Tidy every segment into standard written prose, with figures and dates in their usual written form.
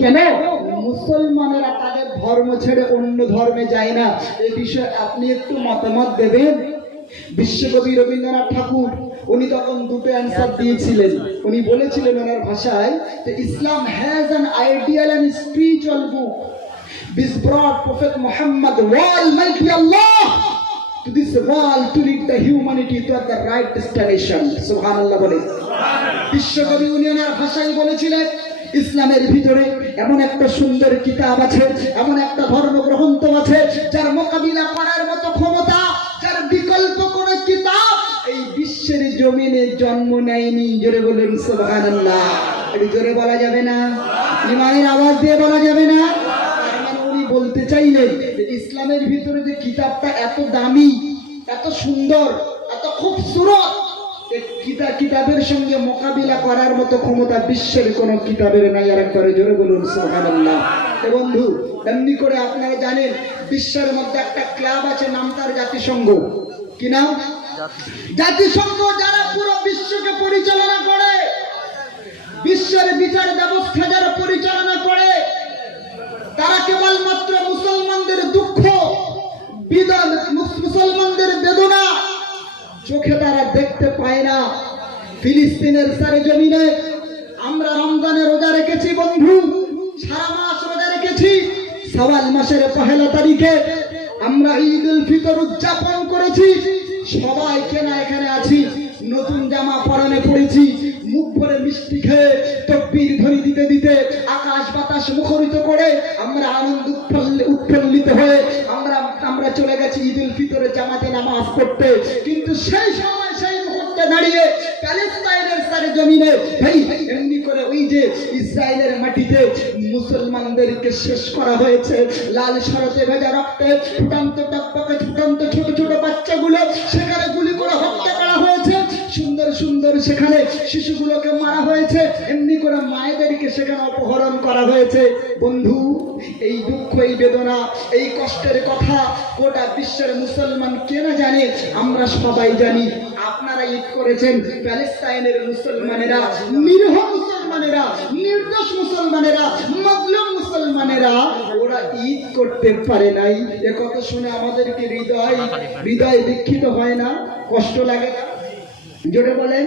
কেন মুসলমানেরা তাদের ধর্ম ছেড়ে অন্য ধর্মে যায় না? এই বিষয়ে আপনি একটু মতামত দেবেন। বিশ্বকবি রবীন্দ্রনাথ ঠাকুর উনি তখন দুটো অ্যান্সার দিয়েছিলেন। উনি বলেছিলেন ওনার ভাষায় যে Islam has an ideal and spiritual book which brought Prophet Muhammad, Almighty Allah, to this world to lead the humanity to the right destination. Subhanallah বলে বিশ্বকবি উনি ওনার ভাষায় বলেছিলেন ইসলামের ভিতরে এমন একটা সুন্দর কিতাব আছে, এমন একটা ধর্মগ্রন্থ আছে যার মোকাবিলা করার মতো ক্ষমতা, যার বিকল্প কোন কিতাব এই বিশ্বের জমিনে জন্ম নেয়নি। জোরে বলুন সুবহানাল্লাহ। এটি জোরে বলা যাবে না? ইমানের আওয়াজ দিয়ে বলা যাবে না? উনি বলতে চাইলেন যে ইসলামের ভিতরে যে কিতাবটা এত দামি, এত সুন্দর, এত খুবসুরত, কিতাবের সঙ্গে মোকাবিলা করার মতো ক্ষমতা বিশ্বের কোন কিতাবের নাই। আর একবারে জোরে বলুন সুবহানাল্লাহ। বন্ধু, এমনি করে আপনারা জানেন বিশ্বের মধ্যে একটা ক্লাব আছে, নাম তার জাতিসংঘ। কি নাম? জাতিসংঘ। যারা পুরো বিশ্বকে পরিচালনা করে, বিশ্বের বিচার ব্যবস্থা যারা পরিচালনা করে, তারা কেবলমাত্র মুসলমানদের দুঃখ, মুসলমানদের বেদনা চোখে তারা দেখতে পায় না। ফিলিস্তিনের সরজমিনে আমরা রমজানে রোজা রেখেছি বন্ধু, সারা মাস রোজা রেখেছি। শাওয়াল মাসের পহেলা তারিখে আমরা ঈদ উল ফিতর উদযাপন করেছি। সবাই কেনা এখানে আছি, নতুন জামা পরনে পড়েছি, মুখ ভরে মিষ্টি খেয়ে তকবীর ধ্বনি দিতে দিতে আকাশ বাতাস মুখরিত করে আমরা আনন্দ উৎফুল্লিত হয়ে আমরা চলে গেছি ঈদ উল ফিতরে জামাতে নামাজ পড়তে। কিন্তু সেই সময় সেই মুহূর্তে দাঁড়িয়ে প্যালেস্টাইনের সরজমিনে ভাই এমনি করে ওই যে ইসরায়েলের মাটিতে মুসলমানদেরকে শেষ করা হয়েছে, লাল শরতে ভেজা রক্তে ফুটন্ত টকটকে ফুটন্ত ছোট ছোট বাচ্চাগুলো সেখানে গুলি করে হত্যা করা হয়েছে। সুন্দর সুন্দর সেখানে শিশুগুলোকে মারা হয়েছে, এমনি করে মায়েদেরকে সেখানে অপহরণ করা হয়েছে। বন্ধু, এই দুঃখ, এই বেদনা, এই কষ্টের কথা গোটা বিশ্বের মুসলমান কে না জানে? আমরা সবাই জানি। আপনারা ঈদ করেছেন, প্যালেস্টাইনের মুসলমানেরা, নিরীহ মুসলমানেরা, নির্দোষ মুসলমানেরা, মাজলুম মুসলমানেরা ওরা ঈদ করতে পারে নাই। এ কথা শুনে আমাদেরকে হৃদয় দুঃখিত হয় না? কষ্ট লাগে না? জোরে বলেন।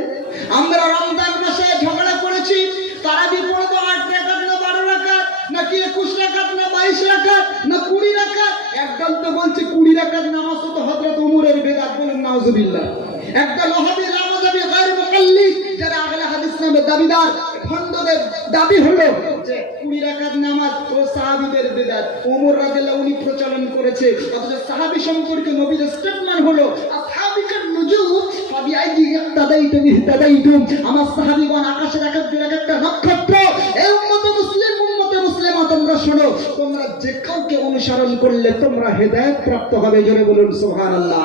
আমরা রমজান মাসে ঝগড়া করেছি, তারাবি পড়বো 8 রাকাত না 12 রাকাত, নাকি 21 রাকাত না 22 রাকাত না 20 রাকাত। একদল তো বলছে 20 রাকাত নামাজ তো হযরত ওমরের বেদাত, বলেন নাউজুবিল্লাহ। একদল ওয়াহাবি লামাযাবি গায়র মুকাল্লিদ যারা আহলে হাদিস নামে দাবিদার, খণ্ডদের দাবি হলো যে 20 রাকাত নামাজ ও সাহাবীদের বেদাত, ওমর রাদিয়াল্লাহু আনহু প্রচলন করেছে। অথচ সাহাবী সম্পর্কে নবীর স্টেটমেন্ট হলো আসহাবিকান নুজুম ফাবিআইহি ইক্তাদাইতুম ইহতাদাইতুম, আমার সাহাবীগণ আকাশের একটা নক্ষত্র। এই উম্মতে মুসলিমা তোমরা শোনো, তোমরা যে কাউকে অনুসরণ করলে তোমরা হেদায়েত প্রাপ্ত হবে। জোরে বলুন সুবহানাল্লাহ।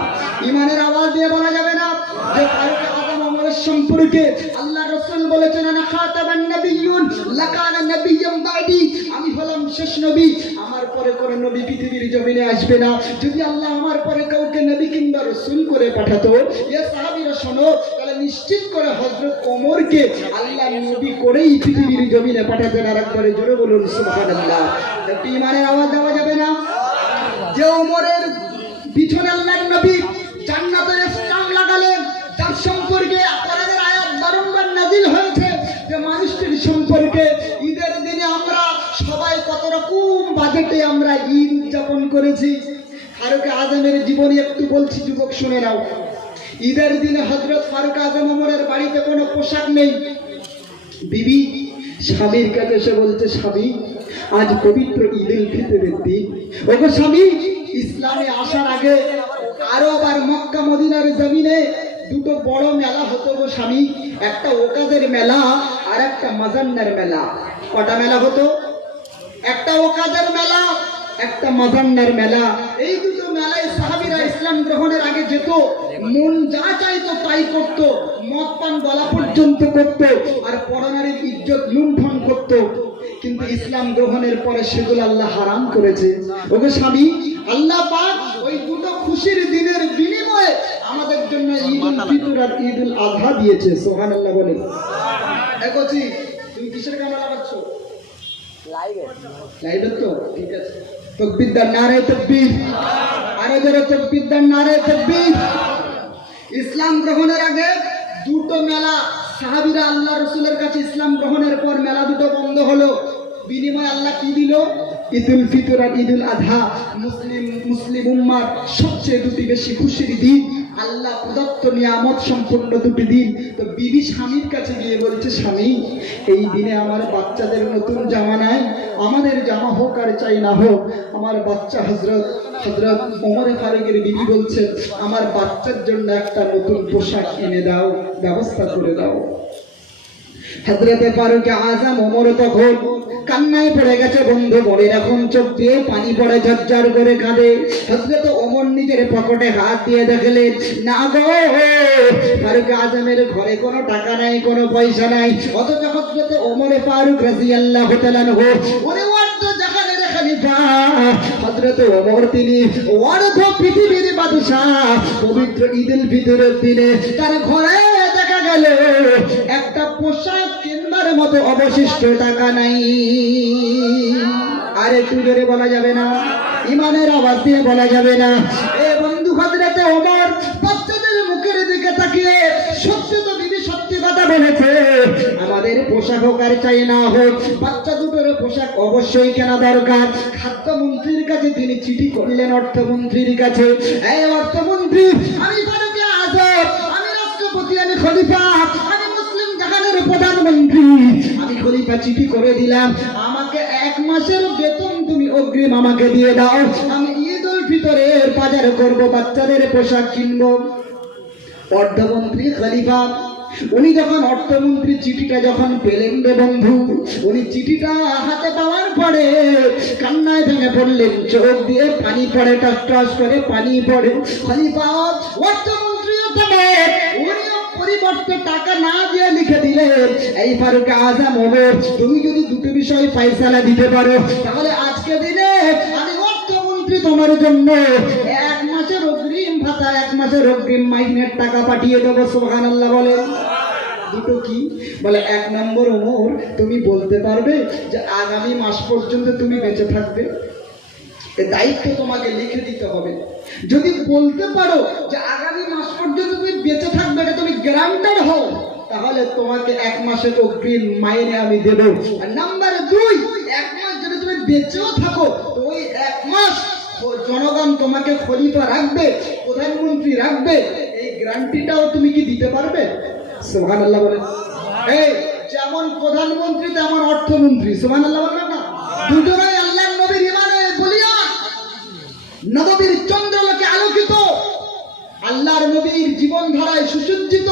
ঈমানের আওয়াজ দিয়ে বলা যাবে না যে ফারুক আযম ওমরের সম্পর্কে আল্লাহ রাসূল বলেছেন আনা খাতাবান নবিয়্যুন লাকানা নাবিয়্যুম বাদি, আমি হলাম শেষ নবী, আমার পরে কোনো নবী পৃথিবীর জমিনে আসবে না। যদি আল্লাহ আমার পরে কাউকে নবী কিংবা রাসূল করে পাঠাতো, এ সাহাবীরা শোনো, তাহলে নিশ্চিত করে হযরত ওমরকে আল্লাহ নবী করেই পৃথিবীর জমিনে পাঠাতেন। আর একবারে জোরে বলুন সুবহানাল্লাহ। একটু ঈমানের আওয়াজ দেওয়া যাবে না? যে ওমরের পিছনে আল্লাহর নবী জান্নাতের স্টাম্প লাগালেন, যার সম্পর্কে কোরআনের আয়াত বারংবার নাযিল হয়েছে যে মানুষটির সম্পর্কে ঈদের দিনে আমরা সবাই কত রকম বাজেটে আমরা ঈদ উদযাপন করেছি। ফারুক আযমের জীবনী একটু বলছি, যুবক শুনে নাও। ঈদের দিনে হযরত ফারুক আযম ওমরের বাড়িতে কোনো পোশাক নেই। বিবি স্বামীর কাছে এসে বলছে, স্বামী আজ পবিত্র ঈদ উল ফিতরের দিন। ওগো স্বামী, ইসলামে আসার আগে আরব আর মক্কা মদিনার জমিনে দুটো বড় মেলা হতো গো স্বামী, একটা ওকাজের মেলা আর একটা মাজান্নার মেলা। কটা মেলা হতো? একটা ওকাজের মেলা, একটা মাজান্নার মেলা। এই দুটো মেলায় সাহাবীরা ইসলাম গ্রহণের আগে যেত, মন যা চাইতো তাই করত, মদ পান গলা পর্যন্ত করত, আর পরনারীর ইজ্জত লুণ্ঠন করত। কিন্তু ইসলাম গ্রহণের পরে সেগুলো আল্লাহ হারাম করেছে। ওগো স্বামী, আল্লাহ পাক ওই দুটো খুশির দিনের বিনিময়ে আমাদের জন্য ঈদ উল ফিতর আর ঈদ উল আযহা দিয়েছে। সুবহানাল্লাহ বলেন। দেখোছি তুমি কিসের কামনা লাগাচ্ছ? লাইভে তো ঠিক আছে। তাকবীর দান, নারে তাকবীর, আরো জোরে তাকবীর দান, নারে তাকবীর। ইসলাম গ্রহণের আগে দুটো মেলা সাহাবীরা আল্লাহ রাসূলের কাছে ইসলাম গ্রহণের পর মেলা দুটো বন্ধ হলো। বিনিময়ে আল্লাহ কি দিল? ঈদুল ফিতর আর ঈদুল আযহা। মুসলিম উম্মার সবচেয়ে দুটি বেশি খুশির দিন, আল্লাহ প্রদত্ত নিয়ামত সম্পূর্ণ দুটি দিন। তো বিবি স্বামীর কাছে গিয়ে বলছে, স্বামী এই দিনে আমার বাচ্চাদের নতুন জামা নাই, আমাদের জামা হোক আর চাই না হোক, আমার বাচ্চা হযরত ওমর ফারুকের বিবি বলছে, আমার বাচ্চার জন্য একটা নতুন পোশাক এনে দাও, ব্যবস্থা করে দাও। হযরতে ফারুক আযম ওমর তখন কান্নায় পড়ে গেছে বন্ধু, বলে এখন চোখ দিয়ে পানি পড়ে, ঝরঝর করে কাঁদে। হযরত ওমর নিজের পকেটে হাত দিয়ে দেখলেন, না গো, ফারুক আযমের ঘরে কোনো টাকা নাই, কোনো পয়সা নাই। অথচ হযরতে ওমর ফারুক রাদিয়াল্লাহু তাআলা ওরে অর্ধ জাহানের খলিফা হযরতে ওমর, তিনি অর্ধ পৃথিবীর বাদশা। পবিত্র ঈদুল ফিতরের দিনে তার ঘরে দেখা গেল একটা পোশাক কিনবার মতো অবশিষ্ট টাকা নাই। আর একটু জোরে বলা যাবে না? ইমানের আওয়াজ দিয়ে বলা যাবে না? এ বন্ধু, হযরতে ওমর বাচ্চাদের মুখের দিকে তাকিয়ে, সত্যি তো বিবি সত্যি কথা বলেছে, আমাদের পোশাক হোক আর চাই না হোক, বাচ্চা দুটোর পোশাক অবশ্যই কেনা দরকার। খাদ্যমন্ত্রীর কাছে তিনি চিঠি করলেন, অর্থমন্ত্রীর কাছে, এই অর্থমন্ত্রী, আমি ফারুক আযম, আমি রাষ্ট্রপতি, আমি খলিফা, আমি মুসলিম জাহানের প্রধানমন্ত্রী, আমি খলিফা চিঠি করে দিলাম, আমাকে 1 মাসের বেতন তুমি অগ্রিম আমাকে দিয়ে দাও, আমি ঈদুল ফিতরের বাজার করব, বাচ্চাদের পোশাক কিনবো। অর্থমন্ত্রী খলিফা উনি যখন অর্থমন্ত্রী চিঠিটা যখন পেলেন রে বন্ধু, উনি চিঠিটা হাতে পাওয়ার পরে কান্নায় ভেঙে পড়লেন, চোখ দিয়ে পানি পড়ে, টস টস করে পানি পড়ে। খলিফা অর্থমন্ত্রী উনি পরিবর্তে টাকা না দিয়ে লিখে দিলেন, এই ফারুক আযম ওমর, তুমি যদি দুটো বিষয় ফয়সালা দিতে পারো, তাহলে আজকে দিনে আমি অর্থমন্ত্রী তোমার জন্য 1 মাসের অগ্রিম ভাতা, 1 মাসের অগ্রিম মাইনের টাকা পাঠিয়ে দেবো। সুবহানাল্লাহ বলেন। দুটো কি বলে? 1 নম্বর, ওমর তুমি বলতে পারবে যে আগামী মাস পর্যন্ত তুমি বেঁচে থাকবে? এই দায়িত্ব তোমাকে লিখে দিতে হবে। যদি বলতে পারো যে আগামী মাস পর্যন্ত তুমি বেঁচে থাকবে, এটা তুমি গ্যারান্টার হও, তাহলে তোমাকে 1 মাসের অগ্রিম মাইনে আমি দেব। আর নাম্বার 2, 1 মাস যদি তুমি বেঁচেও থাকো, তো ওই 1 মাস জনগণ তোমাকে খলিফা রাখবে, প্রধানমন্ত্রী রাখবে, এই গ্যারান্টিটাও তুমি কি দিতে পারবে? সুবহানাল্লাহ বলেন। এই যেমন প্রধানমন্ত্রী তেমন অর্থমন্ত্রী, সুবহানাল্লাহ বলেন না? দুজনেই আল্লাহর নবীর ইমানে বলিয়া, নবীর চন্দ্রলোকে আলোকিত, আল্লাহর নবীর জীবনধারায় সুসজ্জিত।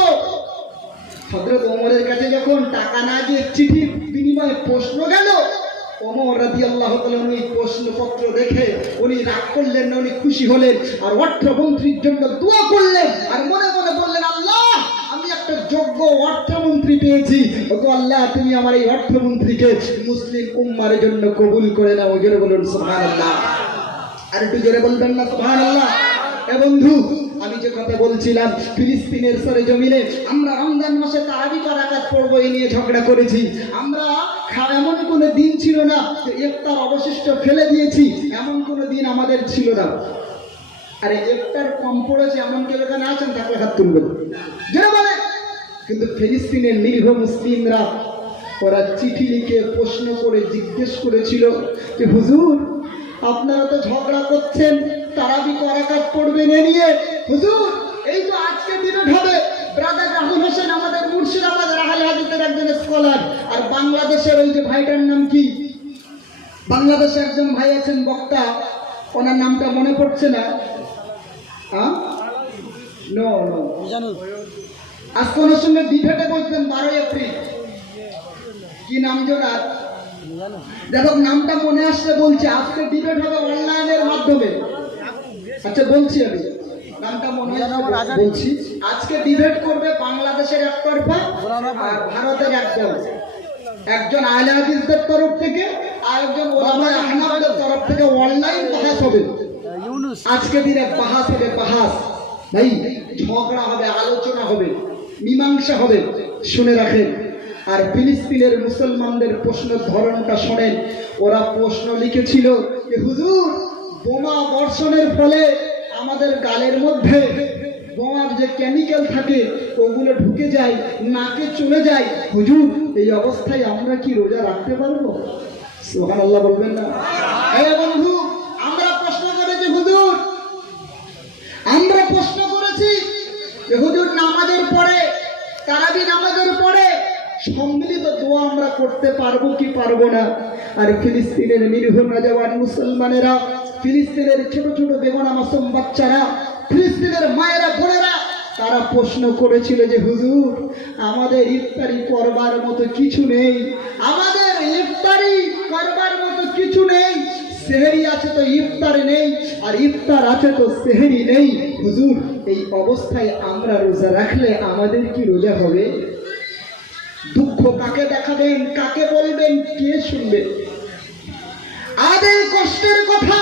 হযরত ওমরের কাছে যখন টাকা না দিয়ে চিঠির বিনিময়ে প্রশ্ন গেল, ওমর রাদিয়াল্লাহু তাআলা উনি প্রশ্নপত্র দেখে উনি রাগ করলেন না, উনি খুশি হলেন, আর অর্থমন্ত্রীর জন্য দোয়া করলেন, আর মনে মনে বললেন, আল্লাহ আমি একটা যোগ্য অর্থমন্ত্রী পেয়েছি, ওগো আল্লাহ তুমি আমার এই অর্থমন্ত্রীকে মুসলিম উম্মার জন্য কবুল করে নাও। জোরে বলুন সুবহানাল্লাহ। আর একটু জোরে বলবেন না সুবহানাল্লাহ? এ বন্ধু, আমি যে কথা বলছিলাম, ফিলিস্তিনের সরেজমিনে আমরা রমজান মাসে তারাবি রাকাত পড়বো, এই নিয়ে ঝগড়া করেছি। আমরা এমন কোনো দিন ছিল না যে ইফতার অবশিষ্ট ফেলে দিয়েছি, এমন কোনো দিন আমাদের ছিল না। আরে ইফতার কম পড়েছে এমন কেউ এখানে আছেন? তাকে হাত তুলবেন, যারা বলে। কিন্তু ফিলিস্তিনের নিরীহ মুসলিমরা, ওরা চিঠি লিখে প্রশ্ন করে জিজ্ঞেস করেছিল যে হুজুর আপনারা তো ঝগড়া করছেন, তারাবি রাকাত পড়বেন এ নিয়ে, হুজুর এই তো আজকে ডিবেট হবে। ব্রাদার রাহুল হোসেন আমাদের মুর্শিদাবাদ আহলে হাদিসের একজন স্কলার, আর বাংলাদেশের ওই যে ভাইটার নাম কি, বাংলাদেশে একজন ভাই আছেন বক্তা, ওনার নামটা মনে পড়ছে না। নো আজকে ওনার সঙ্গে ডিবেটে বসবেন 12 এপ্রিল। কি নাম জোনার? দেখো নামটা মনে আসলে বলছি। আজকে ডিবেট হবে অনলাইনের মাধ্যমে। আচ্ছা বলছি, আমি নামটা মনে বলছি। আজকে ডিবেট করবে বাংলাদেশের একতরফা আর ভারতের একদল, একজন আহলে হাদিসদের তরফ থেকে আর একজন ওলামায়ে আহনাফদের তরফ থেকে অনলাইন বাহাস হবে। আজকে দিনে বাহাস হবে, বাহাস ভাই, ঝগড়া হবে, আলোচনা হবে, মীমাংসা হবে। শুনে রাখেন, আর ফিলিস্তিনের মুসলমানদের প্রশ্নের ধরনটা শোনেন। ওরা প্রশ্ন লিখেছিল যে হুজুর, বোমা বর্ষণের ফলে আমাদের গালের মধ্যে বোমার যে কেমিক্যাল থাকে ওগুলো ঢুকে যায়, নাকে চলে যায়, হুজুর এই অবস্থায় আমরা কি রোজা রাখতে পারবো? সুবহানাল্লাহ বলবেন না? এই বন্ধু, আমরা প্রশ্ন করেছি হুজুর, আমরা প্রশ্ন করেছি যে হুজুর নামাজের পরে, তারাবি নামাজের পরে সম্মিলিত দোয়া আমরা করতে পারবো কি পারবো না? আর ফিলিস্তিনের নিরীহ নওজওয়ান মুসলমানেরা, ফিলিস্তিনের ছোট ছোট বেগনা মাসুম বাচ্চারা, ফিলিস্তিনের মায়েরা বোনেরা, তারা প্রশ্ন করেছিল যে হুজুর আমাদের ইফতারি করবার মতো কিছু নেই, আমাদের ইফতারি করবার মতো কিছু নেই, সেহরি আছে তো ইফতার নেই, আর ইফতার আছে তো সেহরি নেই, হুজুর এই অবস্থায় আমরা রোজা রাখলে আমাদের কি রোজা হবে? দুঃখ কাকে দেখাবেন, কাকে বলবেন, কে শুনবে? আজ এই কষ্টের কথা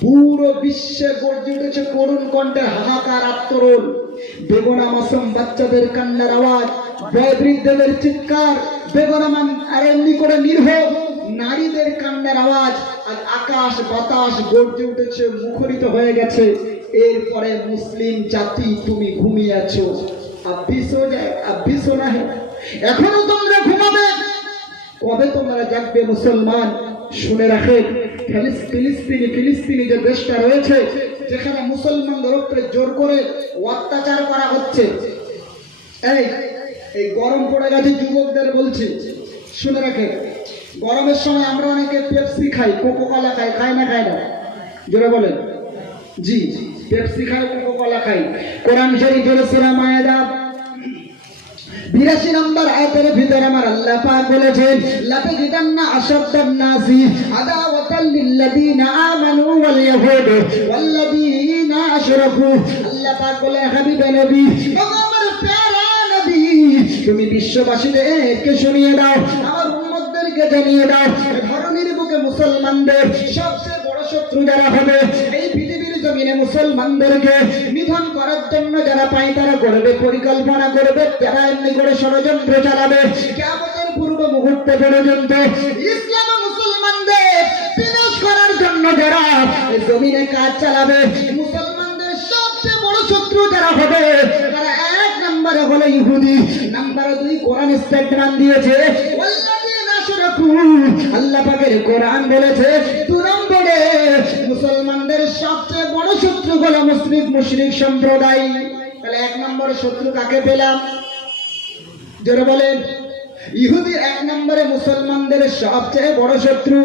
পুরো বিশ্বে গর্জে উঠেছে করুণ কণ্ঠের হাহাকার আত্মরোল। বেগনা মাসুম বাচ্চাদের কান্নার আওয়াজ, বয়োবৃদ্ধদের চিৎকার, বেগনা আর এমনি করে নির্ভ নারীদের কান্নার আওয়াজ, আজ আকাশ বাতাস গর্জে উঠেছে, মুখরিত হয়ে গেছে। এরপরে মুসলিম জাতি তুমি ঘুমিয়ে আছো, আব্বিসো না, এখনো তোমরা ঘুমাবে, কবে তোমরা জাগবে মুসলমান? শুনে রাখেন, ফিলিস্তিনি যে দেশটা রয়েছে, যেখানে মুসলমানদের উপরে জোর করে অত্যাচার করা হচ্ছে, এই গরম পড়ে গেছে, যুবকদের বলছি শুনে রাখেন, গরমের সময় আমরা অনেকে পেপসি খাই, কোকো কলা খাই, খাই না খাই না? জোরে বলেন। জি, পেপসি খাই, কোকো কলা খাই। কোরআন শরীফের সূরা মায়েদা 82 নম্বর আয়াতের ভিতরে আমার আল্লাহ পাক বলেছেন, লাতাজিদান্না আশাদ্দান নাসি আদাওয়াতাল লিল্লাযিনা আমানু ওয়াল ইয়াহুদ ওয়াল্লাযিনা আশরাকু। আল্লাহ পাক বলে, হাবিবে নবী, ও আমার প্যারা নবী, তুমি বিশ্ববাসীদেরকে শুনিয়ে দাও, আমার উম্মতদেরকে জানিয়ে দাও, ধরনীর বুকে মুসলমানদের সবচেয়ে বড় শত্রু যারা হবে, এই পৃথিবীর জমিনে মুসলমানদেরকে নিধন করার জন্য যারা পায় তারা করবে পরিকল্পনা করবে, যারা এমনি করে ষড়যন্ত্র চালাবে, কিয়ামতের পূর্ব মুহূর্তে পর্যন্ত ইসলাম মুসলমানদের বিনাশ করার জন্য যারা জমিনে কাজ চালাবে, মুসলমানদের সবচেয়ে বড় শত্রু যারা হবে তারা এক নম্বরে হলো ইহুদি, নাম্বার 2 কোরআন স্টেটমেন্ট দিয়েছে, আল্লাহ পাকের কোরআন বলেছে 2 নম্বরে মুসলমানদের সবচেয়ে বড় শত্রু হলো মুশরিক সম্প্রদায়। তাহলে 1 নম্বরে শত্রু কাকে পেলাম? জোরে বলেন। ইহুদি 1 নম্বরে মুসলমানদের সবচেয়ে বড় শত্রু।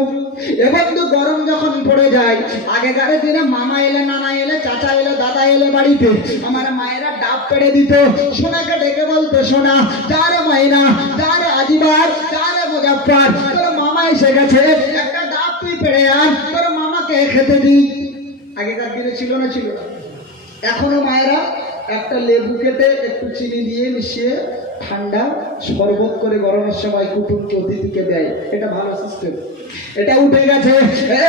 এবং তো গরম যখন পড়ে যায়, আগেকার দিনে মামা এলে, নানা এলে, চাচা এলে, দাদা এলে বাড়িতে, আমার মায়েরা ডাব পেড়ে দিত, সোনাকে ডেকে বলতো, সোনা যারে মাইনা, যারে আজিবার, যারে মুজাফফর, তোর মামা এসে গেছে, একটা ডাব তুই পেড়ে আন, তোর মামাকে খেতে দি। আগেকার দিনে ছিল না? ছিল। এখনো মায়েরা একটা লেবু কেটে একটু চিনি দিয়ে মিশিয়ে ঠান্ডা শরবত করে গরমের সময় কুটুম অতিথিকে দেয়। এটা ভালো সিস্টেম, এটা উঠে গেছে।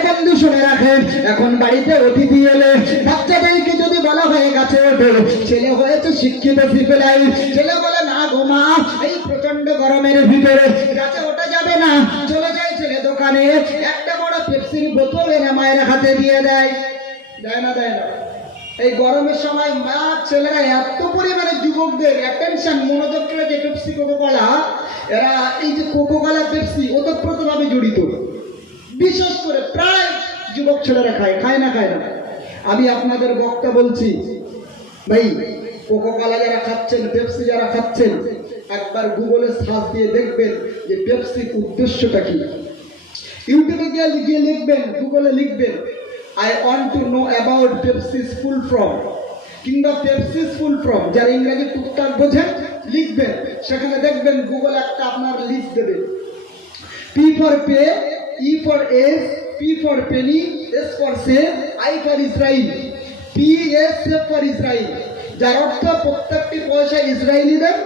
বন্ধু শুনে রাখেন, এখন বাড়িতে অতিথি এলে বাচ্চাদেরকে যদি বলা হয়ে গেছে ওঠো, ছেলে হয়েছে শিক্ষিত সিভিলাই, ছেলে বলে না গো মা, এই প্রচন্ড গরমের ভিতরে গাছে ওঠা যাবে না, চলে যায় ছেলে দোকানে, একটা বড় পেপসির বোতল এনে মায়ের হাতে দিয়ে দেয়। দেয় না? দেয় না? এই গরমের সময় মা ছেলেরা এত পরিমাণে যুবকদের অ্যাটেনশন, মনোযোগ করে যে পেপসি কোকো কলা, এরা এই যে কোকো কলা পেপসি ওতপ্রোতভাবে জড়িত, বিশেষ করে প্রায় যুবক ছেলেরা খায়। খায় না? খায় না? আমি আপনাদের বক্তা বলছি, ভাই কোকো কলা যারা খাচ্ছেন, পেপসি যারা খাচ্ছেন, একবার গুগলে সার্চ দিয়ে দেখবেন যে পেপসির উদ্দেশ্যটা কি। ইউটিউবে গিয়ে লিখবেন, গুগলে লিখবেন I want to know about Pepsi's full form, কিংবা Pepsi's full form, যারা ইংরেজি টুকটাক বোঝেন লিখবেন, সেখানে দেখবেন গুগল একটা আপনার লিস্ট দেবে। P for pay, E for S, P for penny, S for save, I for Israel, PSF for Israel, যার অর্থ প্রত্যেকটি পয়সা ইসরায়েলিদের,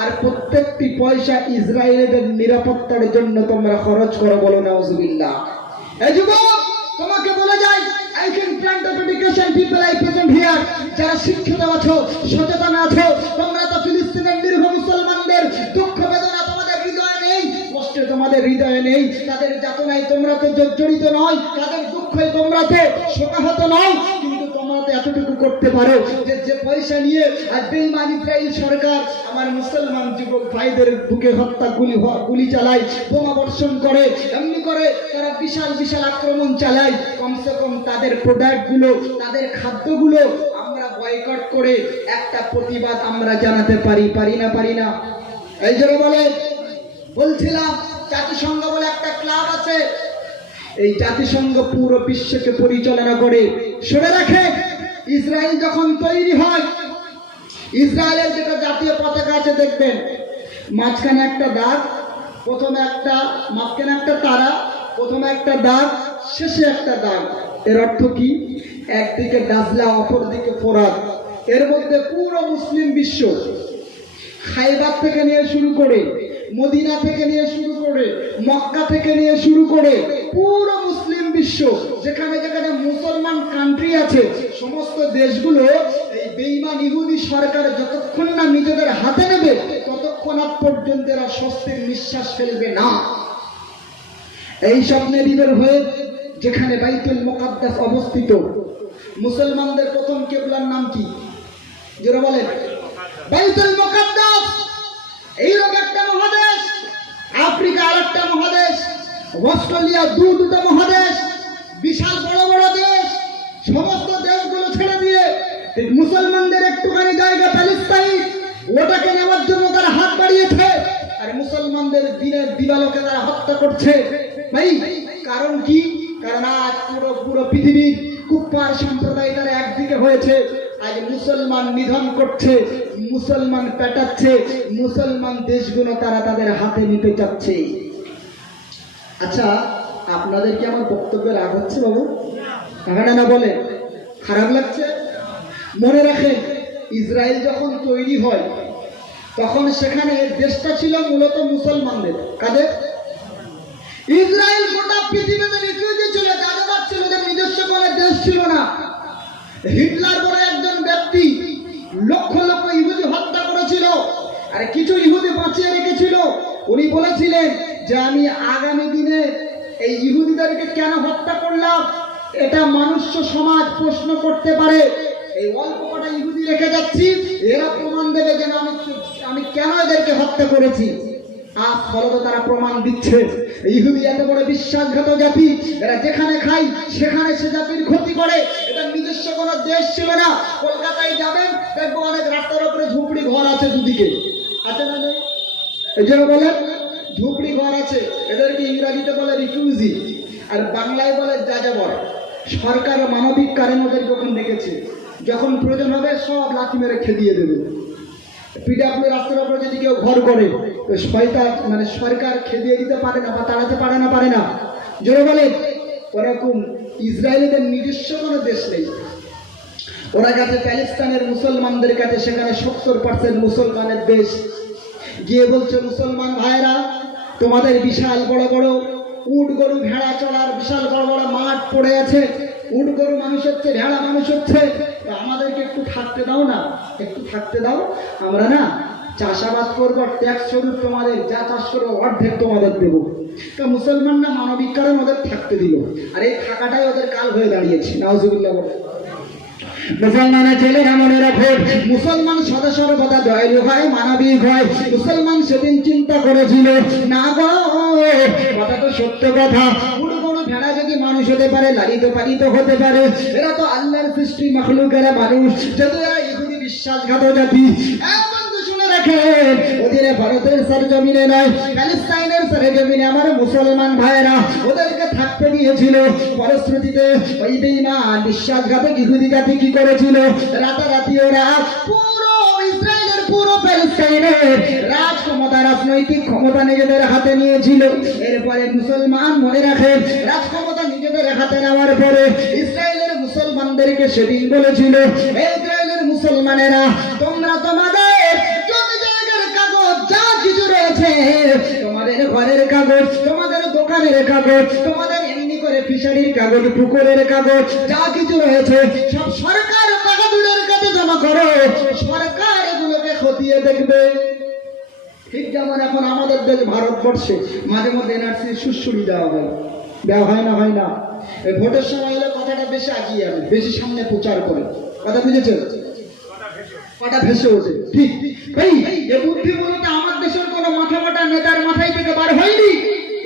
আর প্রত্যেকটি পয়সা ইসরায়েলিদের নিরাপত্তার জন্য তোমরা খরচ করো। বলো নাউজুবিল্লাহ। এই যুবক, তোমাকে বলে যাই, I can plant of education people I present here, যারা শিক্ষিত আছো, সচেতন আছো, তোমরা তো ফিলিস্তিনের নিরীহ মুসলমানদের দুঃখ বেদনা তোমাদের তোমাদের হৃদয়ে নেই, তাদের যাতনায় তোমরা তো জড়িত নয়, তাদের দুঃখে তোমরা তো শোকাহত নয়, কিন্তু তোমরা তো এতটুকু করতে পারো যে যে পয়সা নিয়ে আর বেঈমান ইসরায়েল সরকার আমার মুসলমান যুবক ভাইদের বুকে হত্যা গুলি চালায়, বোমা বর্ষণ করে, এমনি করে তারা বিশাল বিশাল আক্রমণ চালায়, কমসে কম তাদের প্রোডাক্টগুলো, তাদের খাদ্যগুলো আমরা বয়কট করে একটা প্রতিবাদ আমরা জানাতে পারি না? এই জন্য বলছিলাম জাতিসংঘ বলে একটা ক্লাব আছে, এই জাতিসংঘ পুরো বিশ্বকে পরিচালনা করে। শুনে রাখে, ইসরায়েল যখন তৈরি হয়, ইসরায়েলের যেটা জাতীয় পতাকা আছে দেখবেন, মাঝখানে একটা দাগ, প্রথমে একটা, মাঝখানে একটা তারা, প্রথমে একটা দাগ, শেষে একটা দাগ। এর অর্থ কি? একদিকে দাজলা, অপরদিকে ফোরাত। এর মধ্যে পুরো মুসলিম বিশ্ব, খাইবার থেকে নিয়ে শুরু করে, মদিনা থেকে নিয়ে শুরু করে, মক্কা থেকে নিয়ে শুরু করে পুরো মুসলিম বিশ্ব, যেখানে যেখানে মুসলমান কান্ট্রি আছে, সমস্ত দেশগুলো এই বেঈমান ইহুদি সরকার যতক্ষণ না নিজেদের হাতে নেবে ততক্ষণ পর্যন্ত এরা স্বস্তির নিঃশ্বাস ফেলবে না। এই স্বপ্নে বিবের হয়ে যেখানে বাইতুল মুকাদ্দাস অবস্থিত, মুসলমানদের প্রথম কিবলার নাম কি? যারা বলেন বাইতুল মুকাদ্দাস। এইরকম একটা মহাদেশ, আফ্রিকা আরেকটা মহাদেশ, অস্ট্রেলিয়া দুটো মহাদেশ, বিশাল বড় বড় দেশ, সমস্ত দেশগুলো ছেড়ে দিয়ে মুসলমানদের একটুখানি জায়গা প্যালেস্তাইন, ওটাকে নেওয়ার জন্য তারা হাত বাড়িয়েছে, আর মুসলমানদের দিনের দিবালোকে তারা হত্যা করছে। ভাই কারণ কি? কারণ আজ পুরো পৃথিবীর কুফফার সম্প্রদায় তারা একদিকে হয়েছে, আজ মুসলমান নিধন করছে, মুসলমান পেটাচ্ছে, মুসলমান দেশগুলো তারা তাদের হাতে নিতে চাচ্ছে। আচ্ছা, আপনাদের কি আমার বক্তব্যে রাগ হচ্ছে বাবু? না বলে খারাপ লাগছে? মনে রাখেন, ইসরায়েল যখন তৈরি হয় তখন সেখানে দেশটা ছিল মূলত মুসলমানদের। কাদের? ইসরায়েল গোটা পৃথিবীতে রিফিউজি ছিল, যাযাবর ছিল, ওদের নিজস্ব কোনো দেশ ছিল না। হিটলার বলে একজন ব্যক্তি লক্ষ লক্ষ ইহুদি হত্যা করেছিল, আর কিছু ইহুদি বাঁচিয়ে রেখেছিল। উনি বলেছিলেন যে আমি আগামী দিনে এই ইহুদিদেরকে কেন হত্যা করলাম এটা মানুষ্য সমাজ প্রশ্ন করতে পারে, এই অল্প কটা ইহুদি রেখে যাচ্ছি, এরা প্রমাণ দেবে যে আমি কেন এদেরকে হত্যা করেছি। আজ ফলত তারা প্রমাণ দিচ্ছে ইহুদি এত বড় বিশ্বাসঘাত জাতি, এরা যেখানে খায় সেখানে সে জাতির ক্ষতি করে। এটা নিজস্ব কোনো দেশ ছিল না। কলকাতায় যাবেন দেখবো অনেক রাস্তার উপরে ঝুপড়ি ঘর আছে, দুদিকে আছে না নেই? এই জন্য বলে ঝুপড়ি ঘর আছে, এদেরকে ইংরাজিতে বলে রিফিউজি, আর বাংলায় বলে যাযাবর। সরকার মানবিক কারণে ওদেরকে ওখানে দেখেছে, যখন প্রয়োজন হবে সব লাঠি মেরে খেদিয়ে দেবে। পিডাব্লিউ রাস্তার উপরে যদি কেউ ঘর করে সরকার খেদিয়ে দিতে পারে না বা তাড়াতে পারে না। জোরে বলে ওরকম ইসরায়েলিদের নিজস্ব কোনো দেশ নেই। ওরা কাছে প্যালেস্তাইনের মুসলমানদের কাছে সেখানে 70% মুসলমানের দেশ। গিয়ে বলছে, মুসলমান ভাইরা, তোমাদের বিশাল বড় বড় উট গরু ভেড়া চড়ার বিশাল বড় বড় মাঠ পড়ে আছে, উট গরু মানুষ হচ্ছে, ভেড়া মানুষ হচ্ছে, আমাদেরকে একটু থাকতে দাও না, একটু থাকতে দাও। আমরা না চাষাবাদ করবো, ট্যাক্স স্বরূপ তোমাদের যা চাষ করবো অর্ধেক তোমাদের দেবো। তো মুসলমানরা মানবিক কারণ ওদের থাকতে দিল, আর এই থাকাটাই ওদের কাল হয়ে দাঁড়িয়েছে। নাউজুবিল্লাহ বলে মুসলমানের ছেলেরা মনে রাখে, মুসলমান সদা সর্বদা দয়ালু হয়, মানবিক হয়। মুসলমান সেদিন চিন্তা করেছিল, না গো, কথা তো সত্য কথা, ভেড়া যদি মানুষ হতে পারে, লালিত পালিত হতে পারে, এরা তো আল্লাহর সৃষ্টি মাখলুকেরা মানুষ, যেহেতু এরা ইহুদি বিশ্বাসঘাত জাতি। শুনে রাখেন, ওদিনে ভারতের সরজমিনে নয়, প্যালেস্তাইনের সরজমিনে আমার মুসলমান ভাইয়েরা ওদেরকে থাকতে দিয়েছিল। ফলশ্রুতিতে ওই বেঈমান বিশ্বাসঘাতক ইহুদি জাতি কি করেছিল? রাতারাতি ওরা পুরো ইসরায়েলের, পুরো প্যালেস্তাইনের রাজ ক্ষমতা, রাজনৈতিক ক্ষমতা নিজেদের হাতে নিয়েছিল। এরপরে মুসলমান মনে রাখেন, রাজ ক্ষমতা নিজেদের হাতে নেওয়ার পরে ইসরায়েলের মুসলমানদেরকে সেদিন বলেছিল, ইসরায়েলের মুসলমানেরা, তোমরা তোমাদের জমি জায়গার কাগজ যা কিছু রয়েছে, তোমাদের ঘরের কাগজ, তোমাদের দোকানের কাগজ, তোমাদের এমনি করে ফিশারির কাগজ, পুকুরের কাগজ যা কিছু রয়েছে সব সরকার বাহাদুরের কাছে জমা করো, সরকার এগুলোকে খতিয়ে দেখবে। ঠিক যেমন এখন আমাদের দেশ ভারতবর্ষে মাঝে মধ্যে এনআরসি সুশ্রুড়ি দেওয়া হয় না, হয় না? এই ভোটের সময় এলে কথাটা বেশি আগিয়ে আনে, বেশি সামনে প্রচার করে। কথা বুঝেছেন? কথা ভেসে ওঠে। ঠিক ভাই, এই বুদ্ধি মূলত আমার দেশের কোনো মাথা নেতার মাথায় থেকে বার হয়নি।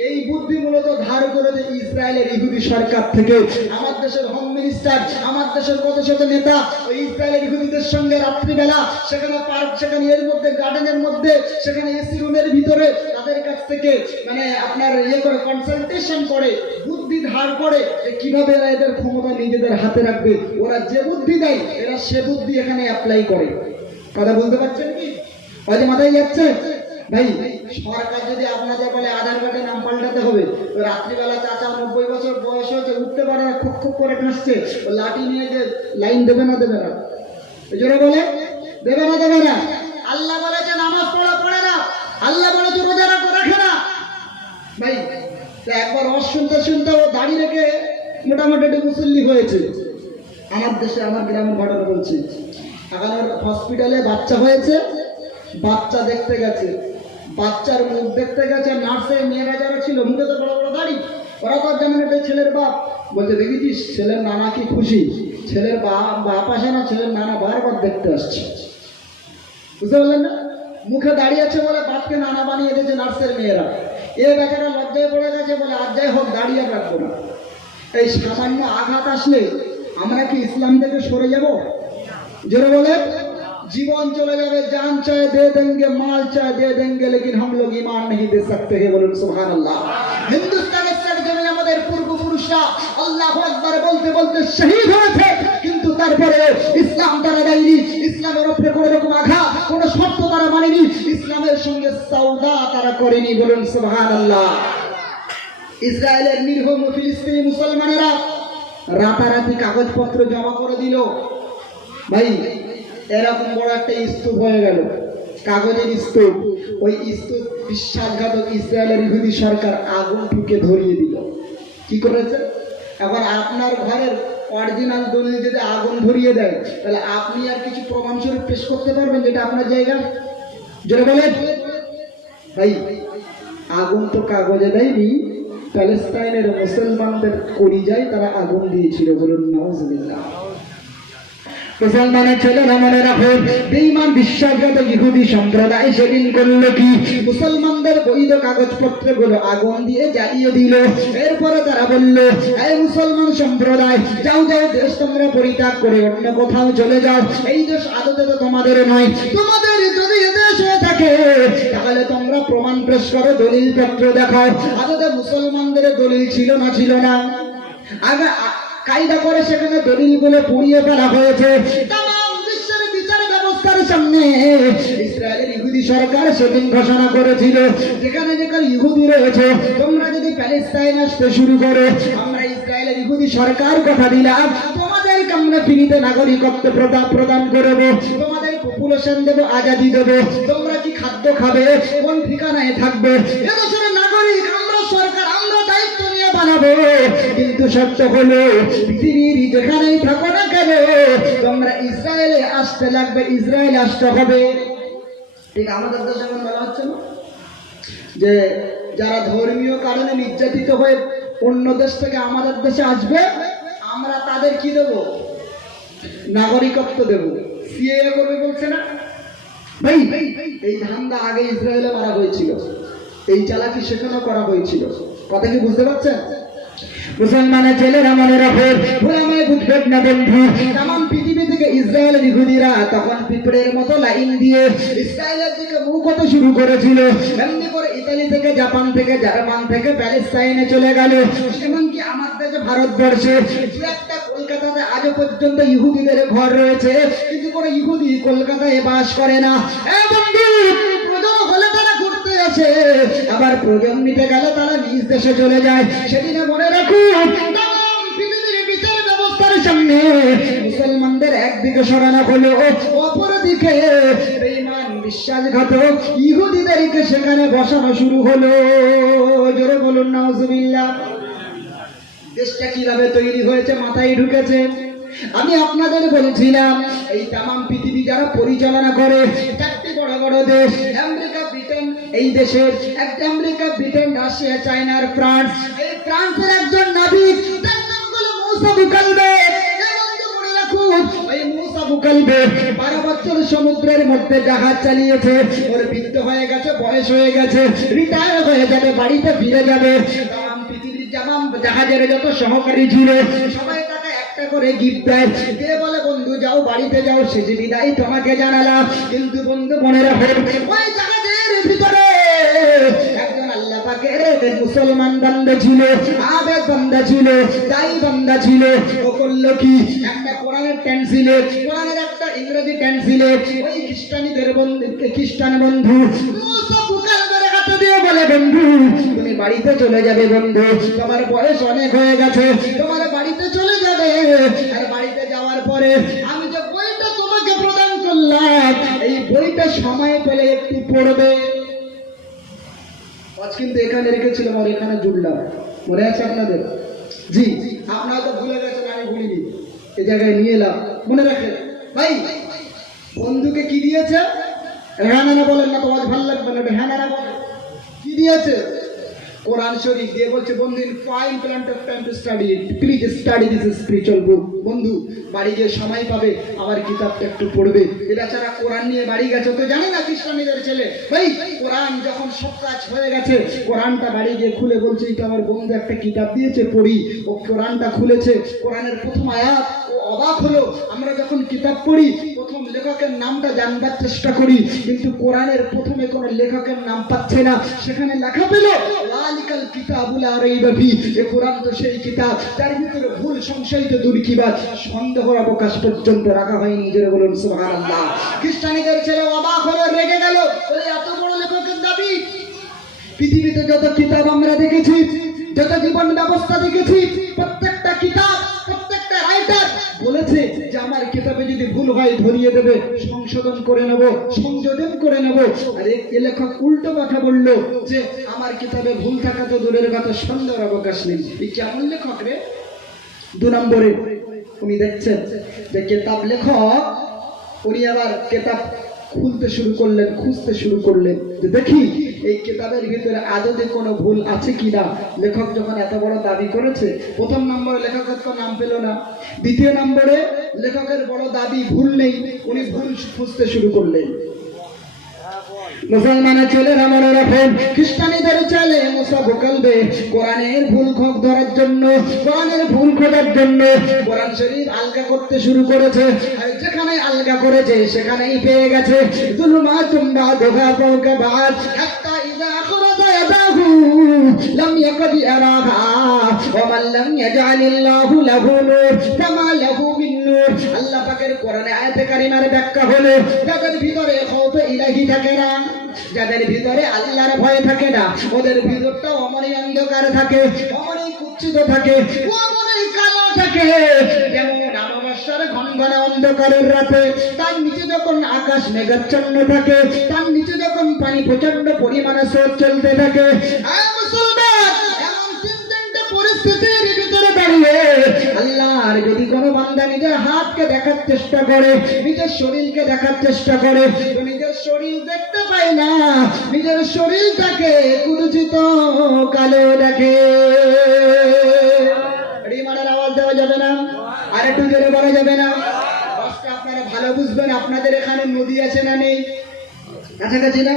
এই বুদ্ধি মূলত ধার করেছে ইসরায়েলের ইহুদি সরকার থেকে। আমার দেশের হোম মিনিস্টার, আমার দেশের কত শত নেতা ওই ইসরায়েলের ইহুদিদের সঙ্গে রাত্রিবেলা সেখানে পার্ক, সেখানে এর মধ্যে গার্ডেনের মধ্যে, সেখানে এসি রুমের ভিতরে তাদের কাছ থেকে মানে আপনার করে কনসালটেশন করে, বুদ্ধি ধার করে যে কিভাবে এরা এদের ক্ষমতা নিজেদের হাতে রাখবে। ওরা যে বুদ্ধি দেয় এরা সে বুদ্ধি এখানে অ্যাপ্লাই করে। কথা বলতে পারছেন কি? হয়তো মাথায় যাচ্ছে ভাই। সরকার যদি আপনাদের বলে আধার কার্ডে নাম পাল্টাতে হবে, তো রাত্রিবেলা চাচা 90 বছর বয়স হয়েছে, উঠতে পারে না, খুব খুব করে কাঁচছে, ও লাঠি নিয়ে যে লাইন দেবে না দেবে না? জোরে বলে দেবে না দেবে না? আল্লাহ বলেছে নামাজ পড়ে না, আল্লাহ বলেছে রোজা রাখে না। ভাই একবার ওয়াজ শুনতে শুনতে ও দাড়ি রেখে মোটামুটি একটু মুসল্লি হয়েছে। আমার দেশে, আমার গ্রামের ঘটনা বলছি। এখন হসপিটালে বাচ্চা হয়েছে, বাচ্চা দেখতে গেছে, বাচ্চার মুখ দেখতে গেছে। নার্সের মেয়েরা যারা ছিল মুখে তো বড় বড় দাড়ি, ওরা তো জানে না ছেলের বাপ। বলছে দেখেছিস ছেলের নানা কি খুশি, ছেলের বাপ আসে না, ছেলের নানা বারবার দেখতে আসছে। বুঝতে পারলেন না? মুখে দাঁড়িয়ে আছে বলে বাপকে নানা বানিয়ে দিয়েছে নার্সের মেয়েরা। এ বেচারা লজ্জায় পড়ে গেছে, বলে আর যাই হোক দাঁড়িয়ে রাখবো না। এই সামান্য আঘাত আসলে আমরা কি ইসলাম থেকে সরে যাব? জোরে বলে জীবন চলে যাবে, জান চায় দে দেंगे, মাল চায় দে देंगे, लेकिन हम लोग ईमान नहीं दे सकते हैं। বলুন সুবহানাল্লাহ। হিন্দুস্তানের জমিনে আমাদের পূর্বপুরুষরা আল্লাহু আকবার বলতে বলতে শহীদ হয়েছে, কিন্তু তারপরে ইসলাম তারা দেয়নি। ইসলামের উপরে কোনো রকম আঘাত, কোনো শর্ত তারা মানেনি, ইসলামের সঙ্গে সওদা তারা করেনি। বলুন সুবহানাল্লাহ। ইসরায়েলের নিরীহ ফিলিস্তিনি মুসলমানেরা রাতারাতি কাগজপত্র জমা করে দিল। ভাই এরকম বড় একটা স্তূপ হয়ে গেল, কাগজের স্তূপ। ওই স্তূপ বিশ্বাসঘাতক ইসরায়েলের ইহুদি সরকার আগুন ঠুকে ধরিয়ে দিল। কি করেছে? এখন আপনার ঘরের অরিজিনাল দলিল যদি আগুন ধরিয়ে দেয়, তাহলে আপনি আর কিছু প্রমাণস্বরূপ পেশ করতে পারবেন যেটা আপনার জায়গা? যেটা বলে ভাই আগুন তো কাগজে দেয়নি, প্যালেস্টাইনের মুসলমানদের কলিজায় তারা আগুন দিয়েছিল। বলুন নাউজুবিল্লাহ। মুসলমানের ছেলেরা মনে রাখো, বেঈমান বিশ্বাসঘাতক ইহুদি সম্প্রদায় সেদিন করলো কি? মুসলমানদের বৈধ কাগজপত্রগুলো আগুন দিয়ে জ্বালিয়ে দিল। এরপরে তারা বলল, এই মুসলমান সম্প্রদায় যাও যাও, দেশ তোমরা পরিত্যাগ করে অন্য কোথাও চলে যাও। এই দেশ আদতে তো তোমাদের নয়। তোমাদের যদি এদেশ হয়ে থাকে তাহলে তোমরা প্রমাণ পেশ করো, দলিল পত্র দেখাও। আদতে মুসলমানদের দলিল ছিল না? ছিল না। আগে কায়দা করে সেখানে দলিলগুলো পুড়িয়ে ফেলা হয়েছে। তামাম বিশ্বের বিচার ব্যবস্থার সামনে ইসরায়েলের ইহুদি সরকার সেদিন ঘোষণা করেছিল, যেখানে যেখানে ইহুদি রয়েছে তোমরা যদি প্যালেস্টাইন আসতে শুরু করো, আমরা ইসরায়েলের ইহুদি সরকার কথা দিলাম তোমাদেরকে আমরা ফ্রিতে নাগরিকত্ব প্রদান করব, তোমাদের পপুলেশন দেব, আজাদি দেব, তোমরা কি খাদ্য খাবে, কোন ঠিকানায় থাকবে, এদেশের নাগরিক আমরা সরকার, আমরা দায়িত্ব নিয়ে বানাবো। কিন্তু সত্য হলো পৃথিবীর যেখানেই থাকো না কেন তোমরা ইসরায়েলে আসতে লাগবে, ইসরায়েলে আসতে হবে। ঠিক আমাদের দেশে এখন বলা হচ্ছে না যে যারা ধর্মীয় কারণে নির্যাতিত হয়ে অন্য দেশ থেকে আমাদের দেশে আসবে, আমরা তাদের কি দেব? নাগরিকত্ব দেব, সিএএ করবে বলছে না ভাই? এই ধান্দা আগে ইসরায়েলে মারা হয়েছিল, এই চালাকি সেখানেও করা হয়েছিল। কথা কি বুঝতে পারছেন? মুসলমানের ছেলেরা মনে রাখো, ভোলামায় বুঝবেন না বন্ধু, তামাম পৃথিবী থেকে ইসরায়েলের ইহুদিরা তখন পিঁপড়ের মতো লাইন দিয়ে ইসরায়েলের দিকে মুখ হতে শুরু করেছিল। এমনি করে ইতালি থেকে, জাপান থেকে, জার্মান থেকে প্যালেস্টাইনে চলে গেল। এমনকি আমার দেশে ভারতবর্ষে দু একটা কলকাতাতে আজও পর্যন্ত ইহুদিদের ঘর রয়েছে, কিন্তু কোনো ইহুদি কলকাতায় বাস করে না। বন্ধু হলে তারা ঘুরতে আসে, আবার প্রয়োজন নিতে গেলে তারা নিজ দেশে চলে যায়। সেদিনে মনে রাখুন পৃথিবীর বিচার ব্যবস্থার সামনে মুসলমানদের একদিকে সরানো হলো, অপরদিকে বেঈমান বিশ্বাসঘাতক ইহুদিদেরকে সেখানে বসানো শুরু হলো। জোরে বলুন নাউজুবিল্লাহ। দেশটা কিভাবে তৈরি হয়েছে মাথায় ঢুকেছে। আমি আপনাদের বলেছিলাম এই তামাম পৃথিবী যারা পরিচালনা করে, চারটি বড় বড় দেশ, আমেরিকা, ব্রিটেন, এই দেশের একটা আমেরিকা, ব্রিটেন, রাশিয়া, চায়না আর ফ্রান্স, এই ফ্রান্সের একজন নাবিক, তার নাম হলো মুসা বুকালবে। ওই মুসা বুকালবে 12 বছর সমুদ্রের মধ্যে জাহাজ চালিয়েছে। ওর বৃদ্ধ হয়ে গেছে, বয়স হয়ে গেছে, রিটায়ার হয়ে যাবে, বাড়িতে ফিরে যাবে। তাম পৃথিবীর জাহাজের যত সহকারী ছিল সবাই তাকে একটা করে গিফট দেয়, দিয়ে বলে বন্ধু যাও বাড়িতে যাও, শেষ বিদায় তোমাকে জানালাম। কিন্তু বন্ধু মনে রাখো, ওই জাহাজের ভিতরে একজন আল্লাহ পাকের মুসলমান বান্দা ছিল, আবেদ বান্দা ছিল, দায়ী বান্দা ছিল। ও করলো কি, একটা কোরআনের ট্রান্সলেট, কোরআনের একটা ইংরেজি ট্রান্সলেট ওই খ্রিস্টানদের বন্ধু, খ্রিস্টান বন্ধু মুসা বুকালবের হাতে দিয়ে বলে বন্ধু তুমি বাড়িতে চলে যাবে, বন্ধু তোমার বয়স অনেক হয়ে গেছে, তোমার বাড়িতে চলে যাবে। আর বাড়িতে যাওয়ার পরে আমি যে বইটা তোমাকে প্রদান করলাম, এই বইটা সময় পেলে একটু পড়বে। আজ কিন্তু এখানে রেখেছিলাম আর এখানে জুড়লাম, মনে আছে আপনাদের? জি, আপনারা তো ভুলে গেছেন, আমি ভুলিনি, এই জায়গায় নিয়ে এলাম, মনে রাখেন ভাই। বন্ধুকে কি দিয়েছে? হ্যাঁ না বলেন না তো আজ ভালো লাগবে না, হ্যাঁ না বলেন কি দিয়েছে? কোরআন শরীফ দিয়ে বলছে বন্ধু fine plant of time to study it, please study this spiritual book. বন্ধু বাড়ি গিয়ে সময় পাবে আমার কিতাবটা একটু পড়বে। এটা ছাড়া কোরআন নিয়ে বাড়ি গেছে তো জানে না খ্রিস্টানদের ছেলে ভাই, কোরআন যখন সব কাজ হয়ে গেছে কোরআনটা বাড়ি গিয়ে খুলে বলছে এটা আমার বন্ধু একটা কিতাব দিয়েছে পড়ি। ও কোরআনটা খুলেছে, কোরআনের প্রথম আয়াত, ও অবাক হলো। আমরা যখন কিতাব পড়ি প্রথম লেখকের নামটা জানবার চেষ্টা করি, কিন্তু কোরআনের প্রথমে কোনো লেখকের নাম পাচ্ছে না, সেখানে লেখা পেল ওয়ালিকাল কিতাবুল লা রাইবা ফিহি। এই কোরআন তো সেই কিতাব যার ভিতরে ভুল সংশয় তো দূর কি বাত, সন্দেহর অবকাশ পর্যন্ত রাখা হয়নি। জোরে বলুন সুবহানাল্লাহ। খ্রিস্টানদের ছেলে অবাক হলো, রেগে গেল, বলে এত বড় লেখকের দাবি। পৃথিবীতে যত কিতাব আমরা দেখেছি, যত জীবন ব্যবস্থা দেখেছি, প্রত্যেকটা কিতাব, প্রত্যেকটা রাইটার বলেছে যে আমার কিতাবে যদি ভুল হয় ধরিয়ে দেবে, সংশোধন করে নেব, সংযোজন করে নেব। আর এই লেখক উল্টো কথা বলল যে আমার কিতাবে ভুল থাকা তো দূরের কথা, সন্দেহের অবকাশ নেই। এই কেমন লেখক রে? 2 নম্বরে উনি দেখছেন যে কিতাব লেখক, উনি আবার কিতাব খুলতে শুরু করলেন, খুঁজতে শুরু করলেন যে দেখি এই কিতাবের ভিতরে আদতে কোনো ভুল আছে কিনা। লেখক যখন এত বড় দাবি করেছে, প্রথম নম্বরে লেখকের তো নাম পেল না, দ্বিতীয় নম্বরে লেখকের বড় দাবি ভুল নেই, উনি ভুল খুঁজতে শুরু করলেন। মুসলমানের ছেলেরা মনে রাখেন, খ্রিস্টানীদের ছেলে মুসা বুকালবে কোরআনের ভুল খোঁজ ধরার জন্য, কোরআনের ভুল খোঁজার জন্য কোরআন শরীফ আলগা করতে শুরু করেছে। আর যেখানে আলগা করেছে সেখানেই পেয়ে গেছে যুলমাতুম বাদুহা ফাওকা বাদ হাত্তা ইযা আখরাজা ইয়াদাহু লাম ইয়াকাদ ইয়ারাহা ওয়া মান লাম ইয়াজআলিল্লাহু লাহু নূর কামা লাহু মিন নূর। আল্লাহ পাকের কোরআনে আয়াতে কারিমার ব্যাখ্যা হলো যাদের ভিতরে খৌফে ইলাহি থাকে না, যাদের ভিতরে আল্লাহর ভয় থাকে না, ওদের ভিতরটা অমরই অন্ধকার থাকে, অমরই কুচ্ছিত থাকে, অমরই কালো থাকে। যেমন অমাবস্যার ঘন ঘন অন্ধকারের রাতে তার নিচে যখন আকাশ মেঘাচ্ছন্ন থাকে, তার নিচে যখন পানি প্রচন্ড পরিমাণে স্রোত চলতে থাকে, পরিস্থিতির ভিতরে দাঁড়িয়ে আল্লাহর যদি কোনো বান্দা নিজের হাতকে দেখার চেষ্টা করে, নিজের শরীরকে দেখার চেষ্টা করে, নিজের শরীর দেখতে পায় না, নিজের শরীরটাকে কুরুচিত কালো দেখে। রিমানের আওয়াজ দেওয়া যাবে না, আর একটু জোরে বলা যাবে না। আপনারা ভালো বুঝবেন, আপনাদের এখানে নদী আছে না নেই? কাছাকাছি না?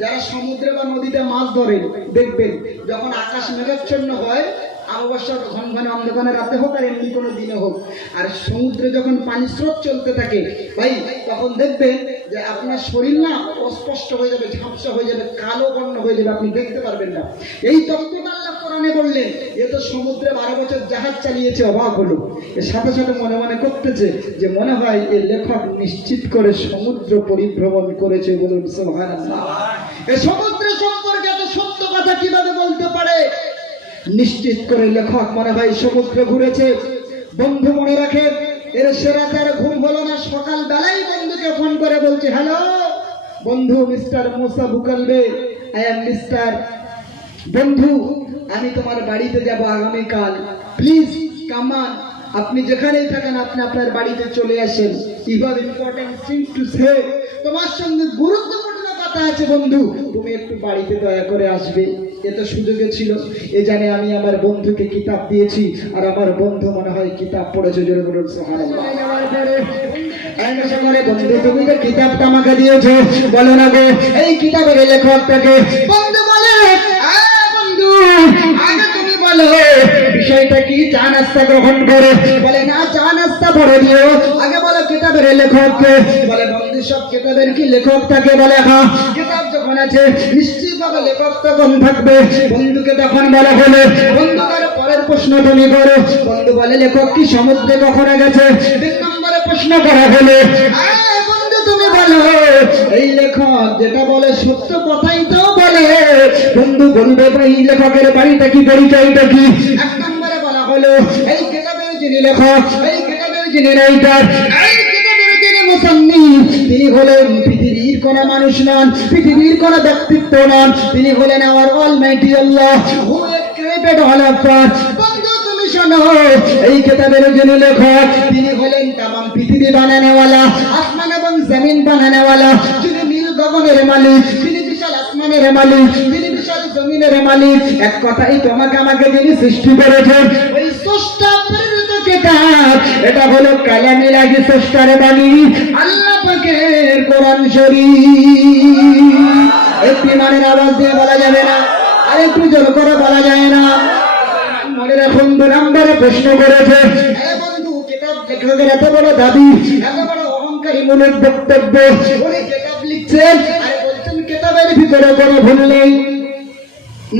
যারা সমুদ্রে বা নদীতে মাছ ধরে দেখবেন যখন আকাশ মেঘাচ্ছন্ন হয়, অমাবস্যার ঘন ঘন অন্ধকারে রাতে হোক আর এমনি কোনো দিনে হোক, আর সমুদ্রে যখন পানি স্রোত চলতে থাকে ভাই, তখন দেখবেন যে আপনার শরীর না অস্পষ্ট হয়ে যাবে, ঝাপসা হয়ে যাবে, কালো বর্ণ হয়ে যাবে, আপনি দেখতে পারবেন না। এই তত্ত্বটা আল্লাহ কোরআনে বললেন। এ তো সমুদ্রে 12 বছর জাহাজ চালিয়েছে, অবাক হলো। এর সাথে সাথে মনে মনে করতেছে যে মনে হয় এই লেখক নিশ্চিত করে সমুদ্র পরিভ্রমণ করেছে। বলুন সুবহানাল্লাহ। এই সমুদ্র সম্পর্কে এত সত্য কথা কিভাবে বলতে পারে? নিশ্চিত করে লেখক মনে হয় সমুদ্র ঘুরেছে। বন্ধু মনে রাখে, এর সেরা তার ঘুম হলো না, সকাল বেলায় বন্ধুকে ফোন করে বলছে, হ্যালো বন্ধু, মিস্টার মুসা বুকালবে, আই এম মিস্টার বন্ধু, আমি তোমার বাড়িতে যাব আগামীকাল, প্লিজ কাম অন। আপনি যেখানেই থাকেন আপনি আপনার বাড়িতে চলে আসেন। You have important things to say, তোমার সঙ্গে গুরুত্বপূর্ণ কথা কথা আছে বন্ধু, তুমি একটু বাড়িতে দয়া করে আসবে। এ তো সুযোগে ছিল, এ জানে আমি আমার বন্ধুকে কিতাব দিয়েছি, আর আমার বন্ধু মনে হয় কিতাব পড়েছে। জোরে বলুন সুবহানাল্লাহ। বন্ধু তুমি তো কিতাবটা আমাকে দিয়েছো, বলো না গো এই কিতাবের লেখকটাকে। বন্ধু বলে বন্ধু আগে তুমি বলো বিষয়টা কি, চা নাস্তা গ্রহণ করে? বলে না, চা নাস্তা পরে দিও, আগে বলো কিতাবের লেখককে। বলে বন্ধু সব কিতাবের কি লেখক থাকে? বলে হ্যাঁ, কিতাব যখন আছে নিশ্চিত ভাবে লেখক তখন থাকবে। বন্ধুকে তখন বলা হলো, বন্ধু তার পরের প্রশ্ন তুমি করো। বন্ধু বলে লেখক কি সমুদ্রে কখনো গেছে? 2 নম্বরে প্রশ্ন করা হলো, বন্ধু তুমি বলো এই লেখক যেটা বলে সত্য কথাই তো বলে। বন্ধু বলবে এই লেখকের বাড়িটা কি, পরিচয়টা কি? 1 নম্বরে বলা হলো এই কিতাবের যিনি লেখক, এই কিতাবের যিনি রাইটার, এই কিতাবের যিনি মুসান্নিফ, তিনি হলেন পৃথিবীর কোন মানুষ নন, পৃথিবীর কোন ব্যক্তিত্ব নন, তিনি হলেন আমার Almighty Allah, who created all of us. বন্ধু তুমি শোনো এই কিতাবের যিনি লেখক তিনি হলেন তামাম পৃথিবী বানানোওয়ালা, আসমান এবং জমিন বানানোওয়ালা, যিনি নীল গগনের মালিক, তিনি বিশাল আসমানের মালিক, তিনি বিশাল জমিনের মালিক। এক কথাই তোমাকে আমাকে যিনি সৃষ্টি করেছেন ওই স্রষ্টা প্রেরিত কিতাব, এটা হলো কালামিলাহি স্রষ্টার বাণী, আল্লাহ পাকের কোরআন শরীফ। একটি মানের আওয়াজ দিয়ে বলা যাবে না, আর একটু জোর করে বলা যায় না। মনে রাখুন 2 নম্বরে প্রশ্ন করেছে, বন্ধু কিতাব লেখকের এত বড় দাবি, এত বড় অহংকারী মূলক বক্তব্য, উনি কিতাব লিখছেন আর বলছেন কিতাবের ভিতরে কোনো ভুল নেই।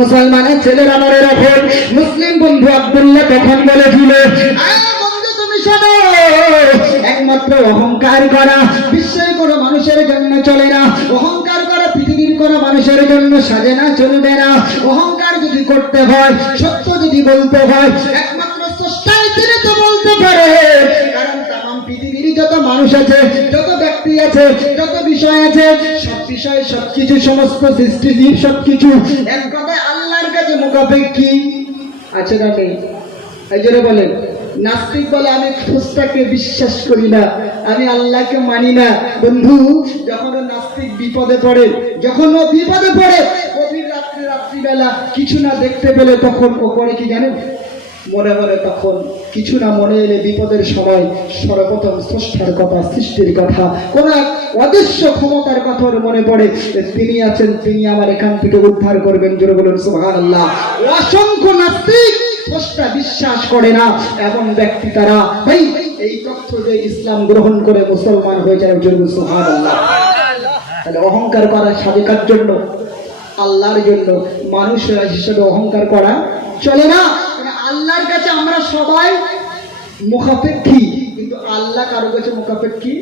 মুসলমানের ছেলেরা মনে রাখুন, মুসলিম বন্ধু আব্দুল্লাহ তখন বলেছিল, বন্ধু তুমি শোনো একমাত্র অহংকার করা বিশ্বের কোনো মানুষের জন্য চলে না, অহংকার করা পৃথিবীর কোনো মানুষের জন্য সাজে না, চলবে না। অহংকার যদি করতে হয়, সত্য যদি বলতে হয়, একমাত্র স্রষ্টাই তিনি তো বলতে পারে। কারণ তামাম পৃথিবীর যত মানুষ আছে, যত ব্যক্তি আছে, যত বিষয় আছে, সব বিষয় সবকিছু, সমস্ত সৃষ্টি জীব সবকিছু এক কথায় আল্লাহর কাছে মুখাপেক্ষী আছে না নেই? এই জন্য বলেন নাস্তিক বলে আমি স্রষ্টাকে বিশ্বাস করি না, আমি আল্লাহকে মানি না। বন্ধু যখন নাস্তিক বিপদে পড়ে, যখন ও বিপদে পড়ে গভীর রাত্রিবেলা কিছু না দেখতে পেলে তখন ও করে কি জানেন? মনে মনে তখন কিছু না মনে এলে বিপদের সময় সর্বপ্রথম স্রষ্টার কথা, সৃষ্টির কথা, কোন এক অদৃশ্য ক্ষমতার কথা মনে পড়ে, তিনি আছেন, তিনি আমার এখান থেকে উদ্ধার করবেন। জোরে বলুন সুবহানাল্লাহ। অসংখ্য নাস্তিক স্রষ্টা বিশ্বাস করে না এমন ব্যক্তি তারা। ভাই এই তথ্য যে ইসলাম গ্রহণ করে মুসলমান হয়ে যায়। জোরে বলুন সুবহানাল্লাহ। তাহলে অহংকার করা সাদিকার জন্য, আল্লাহর জন্য, মানুষ হিসেবে অহংকার করা চলে না। আল্লাহর কাছে আমরা সবাই মুখাপেক্ষী, কিন্তু আল্লাহ কারো কাছে মুখাপেক্ষী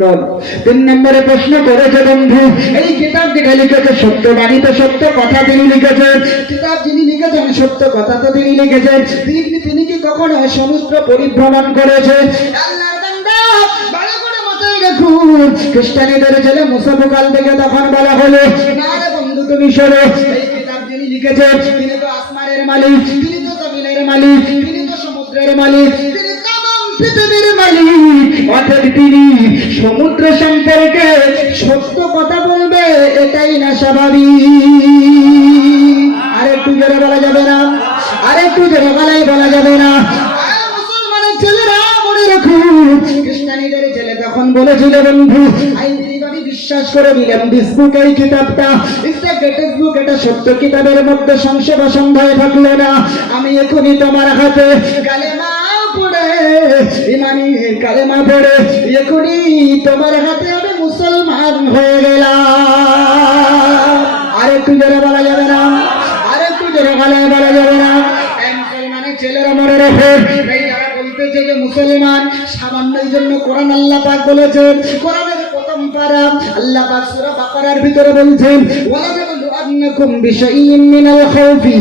নন। 3 নম্বরে প্রশ্ন করেছে বন্ধু এই কিতাব যেটা লিখেছে সত্য বাণী তো সত্য কথা তিনি লিখেছেন, কিতাব যিনি লিখেছেন সত্য কথা তো তিনি লিখেছেন, তিনি কি কখনো সমুদ্র পরিভ্রমণ করেছেন? আল্লাহর বান্দা ভালো করে মাথায় রাখুন, খ্রিস্টানীদের ছেলে মুসা কাল থেকে তখন বলা হলো না রে বন্ধু তুমি শোনো, এই কিতাব যিনি লিখেছেন তিনি তো আসমানের মালিক, তিনি তো জমিনের মালিক, তিনি তো সমুদ্রের মালিক, তিনি তামাম পৃথিবীর মালিক। অর্থাৎ তিনি সমুদ্র সম্পর্কে সত্য কথা বলবে এটাই না স্বাভাবিক। আরেকটু জোরে বলা যাবে না, আরেকটু জোরে গলায় বলা যাবে না। মুসলমানের ছেলেরা মনে রাখুন, খ্রিস্টানীদের ছেলে তখন বলেছিল বন্ধু আমি বিশ্বাস করে নিলাম দিস বুক, এই কিতাবটা ইটস গ্রেটেস্ট বুক, এটা সত্য, কিতাবের মধ্যে সংশয় বা সন্দেহ থাকলো না। আমি এখনই তোমার হাতে কালেমা পড়ে, ইমানি কালেমা পড়ে এখনই তোমার হাতে আমি মুসলমান হয়ে গেলাম। আরেকটু জোরে বলা যাবে না, আরেকটু জোরে গলায় বলা যাবে না। মুসলমানের ছেলেরা মনে রাখে, যারা বলতেছে যে মুসলমান সামান্যের জন্য কোরআন আল্লাহ পাক বলেছেন, কোরআনের প্রথম পারা আল্লাহ পাক সূরা বাকারার ভিতরে বলছেন ওয়ালা নাবলুআন্নাকুম বিশাইইন মিনাল খাউফি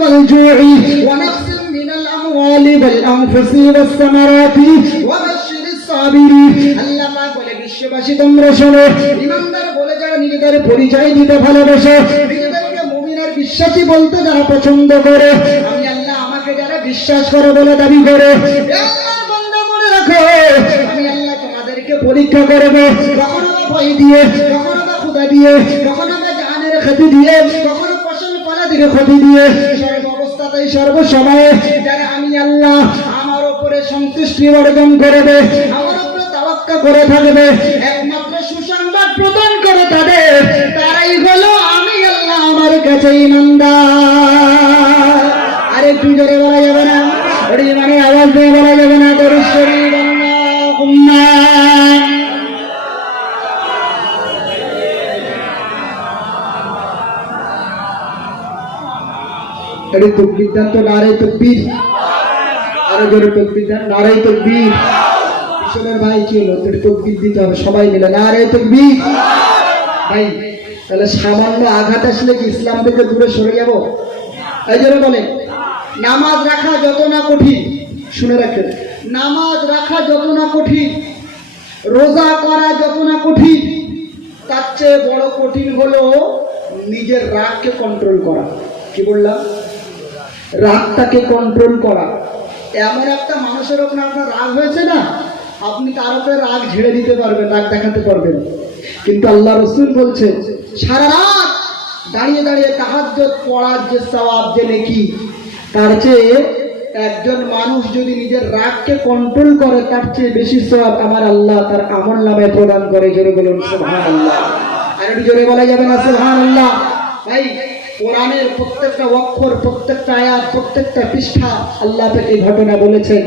ওয়াল জু'i ওয়া নাকসিন মিনাল আমওয়ালি ওয়াল আনফুসি ওয়াস সামারাতি ওয়া বাশশিরিস সাবিরিন। আল্লাহ পাক বলে বিশ্ববাসী তোমরা শোনো, ঈমানদার বলে যারা নিজেদের পরিচয় দিতে ভালোবাসে, নিজেদেরকে মুমিন আর বিশ্বাসী বলতে যারা পছন্দ করে, আমি আল্লাহ আমাকে যারা বিশ্বাস করে বলে দাবি করে, আল্লাহর বান্দা মনে রাখো আমি আল্লাহ তোমাদেরকে পরীক্ষা করব। কখনো ভয় দিয়ে, কখনো বা ক্ষুধা দিয়ে, কখনো বা জানের ক্ষতি দিয়ে, কখনো ফসল ফলা দিয়ে ক্ষতি দিয়ে, সর্ব অবস্থাতেই সর্বসময়ে যারা আমি আল্লাহ আমার উপরে সন্তুষ্টি অর্জন করবে, আমার উপরে তাওয়াক্কুল করে থাকবে, একমাত্র সুসংবাদ প্রদান করে তারাই হলো আমি আল্লাহ আমার কাছে ইমানদার। আরে একটু জোরে বলা যাবে না? ওরে মানে আওয়াজ দিয়ে বলা যাবে না? দরুদ শরীফ আল্লাহুম্মা। আরে তাকবীর দান তো, নারে তাকবীর, আরো জোরে তাকবীর দান, নারে তাকবীর। পিছনের ভাই কি হলো, তোর তাকবীর দিতে হবে সবাই মিলে, নারে তাকবীর। ভাই তাহলে সামান্য আঘাত আসলে কি ইসলাম থেকে দূরে সরে যাব? এই জন্য বলেন নামাজ রাখা যত না কঠিন, শুনে রাখেন, নামাজ রাখা যত না কঠিন, রোজা করা যত না কঠিন, তার চেয়ে বড় কঠিন হলো নিজের রাগকে কন্ট্রোল করা। কি বললাম? রাগটাকে কন্ট্রোল করা। এমন একটা মানুষের উপর আপনার রাগ হয়েছে না, আপনি তার উপরে রাগ ঝেড়ে দিতে পারবেন, রাগ দেখাতে পারবেন, কিন্তু আল্লাহ রাসূল বলছেন সারা রাত দাঁড়িয়ে দাঁড়িয়ে তাহাজ্জুদ পড়ার যে সওয়াব, যে নেকি, তার চেয়ে একজন মানুষ যদি নিজের রাগকে কন্ট্রোল করে তার চেয়ে বেশি সওয়াব আমার আল্লাহ তার আমলনামায় প্রদান করে। জোরে বলুন সুবহানাল্লাহ। আর একটু জোরে বলা যাবে না সুবহানাল্লাহ? ভাই কোরআনের প্রত্যেকটা অক্ষর, প্রত্যেকটা আয়াত, প্রত্যেকটা পৃষ্ঠা আল্লাহ পাক এই ঘটনা বলেছেন।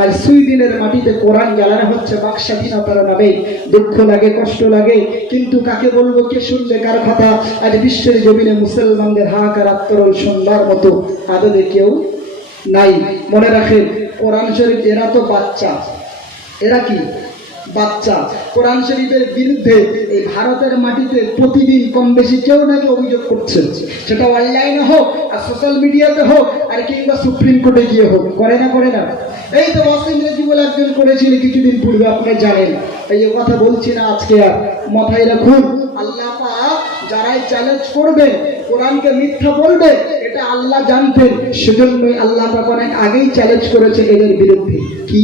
আর সুইডেনের মাটিতে কোরআন জ্বালানো হচ্ছে বাক স্বাধীনতার নামে। দুঃখ লাগে, কষ্ট লাগে, কিন্তু কাকে বলবো, কে শুনবে কার কথা? আজ বিশ্বের জমিনে মুসলমানদের হাহাকার আত্মরল শুনবার মতো আদতে কেউ নাই। মনে রাখেন কোরআন শরীফ, এরা তো বাচ্চা, এরা কি বাচ্চা। কোরআন শরীফের বিরুদ্ধে এই ভারতের মাটিতে প্রতিদিন কম বেশি কেউ না কেউ অভিযোগ করছে, সেটা অনলাইনে হোক, আর সোশ্যাল মিডিয়াতে হোক, আর কিংবা সুপ্রিম কোর্টে গিয়ে হোক। করে না? করে না? এই তো ইংরেজি বলে একজন করেছিল কিছুদিন পূর্বে, আপনি জানেন। এই কথা বলছি না আজকে, আর মাথায় রাখুন, আল্লাহ পাক যারাই চ্যালেঞ্জ করবে, কোরআনকে মিথ্যা বলবে, এটা আল্লাহ জানতেন, সেজন্যই আল্লাহ পাক অনেক আগেই চ্যালেঞ্জ করেছে এদের বিরুদ্ধে। কি?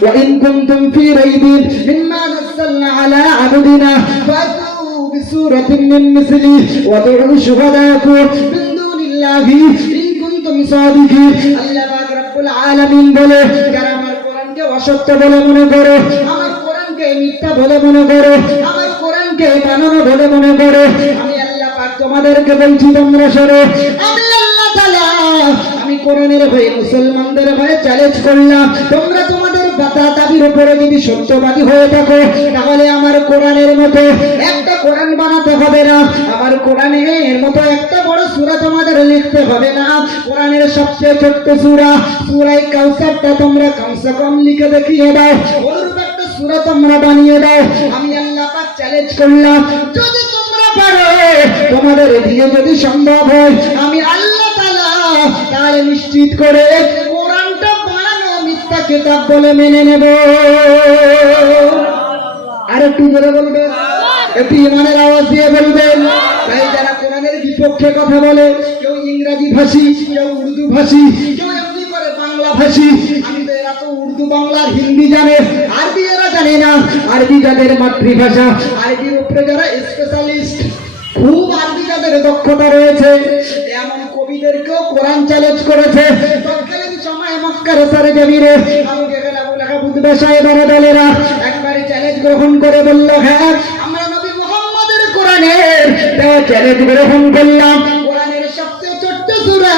ওয়া ইন কুনতুম ফি রাইবিন মিম্মা নাযালনা আলা আবদিনা ফাতু বিসূরাতিন মিন মিসলি ওয়া দু'উ শুহাদাকুম মিন দুনিল্লাহি ইন কুনতুম সাদিকিন। আল্লাহ পাক রব্বুল আলামিন বলে, যারা আমার কোরআনকে অসত্য বলে মনে করো, আমার কোরআনকে মিথ্যা বলে মনে করো, আমার কোরআনকে বানানো বলে মনে করো, আমি আল্লাহ পাক তোমাদেরকে বলছি তোমরা শোনো, আমি আল্লাহ তাআলা আমি কোরআনের হয়ে মুসলমানদের হয়ে চ্যালেঞ্জ করলাম, তোমরা তোমাদের দাবির উপরে যদি সত্যবাদী হয়ে থাকো, তাহলে আমার কোরআনের মতো একটা কোরআন বানাতে হবে না, আমার কোরআনের মতো একটা বড় সূরা তোমাদের লিখতে হবে না। কোরআনের সবচেয়ে ছোট্ট সূরা, সূরা কাউসারটা তোমরা কমসে কম লিখে দেখিয়ে দাও, ওরূপ একটা সূরা তোমরা বানিয়ে দাও। আমি আল্লাহ পাক চ্যালেঞ্জ করলাম, যদি তোমরা পারো, তোমাদের দিয়ে যদি সম্ভব হয়, আমি আল্লাহ তাআলা তাহলে নিশ্চিত করে কোরআনটা বানানো মিথ্যা কিতাব বলে মেনে নেব। আর একটু জোরে বলবেন, একটু ইমানের আওয়াজ দিয়ে বলবেন। তাই যারা কোরআনের বিপক্ষে কথা বলে, কেউ ইংরেজি ভাষী, কেউ উর্দু ভাষী, কেউ এমনি করে বাংলা ভাষী, আমি তো এরা তো উর্দু, বাংলা, হিন্দি জানে, আরবি এরা জানে না। আরবি যাদের মাতৃভাষা, আরবির উপরে যারা স্পেশালিস্ট, খুব আরবি যাদের দক্ষতা রয়েছে, এমন কবিদেরকেও কোরআন চ্যালেঞ্জ করেছে। তৎকালীন সময়ে মক্কার সরজমিনে আবু জেহেল, আবু লাহাব, উতবা সাহেবের দলেরা একবারে চ্যালেঞ্জ গ্রহণ করে বলল, হ্যাঁ আমরা নবী মুহাম্মদের কোরআনের চ্যালেঞ্জ গ্রহণ করলাম। কোরআনের সবচেয়ে ছোট্ট সূরা,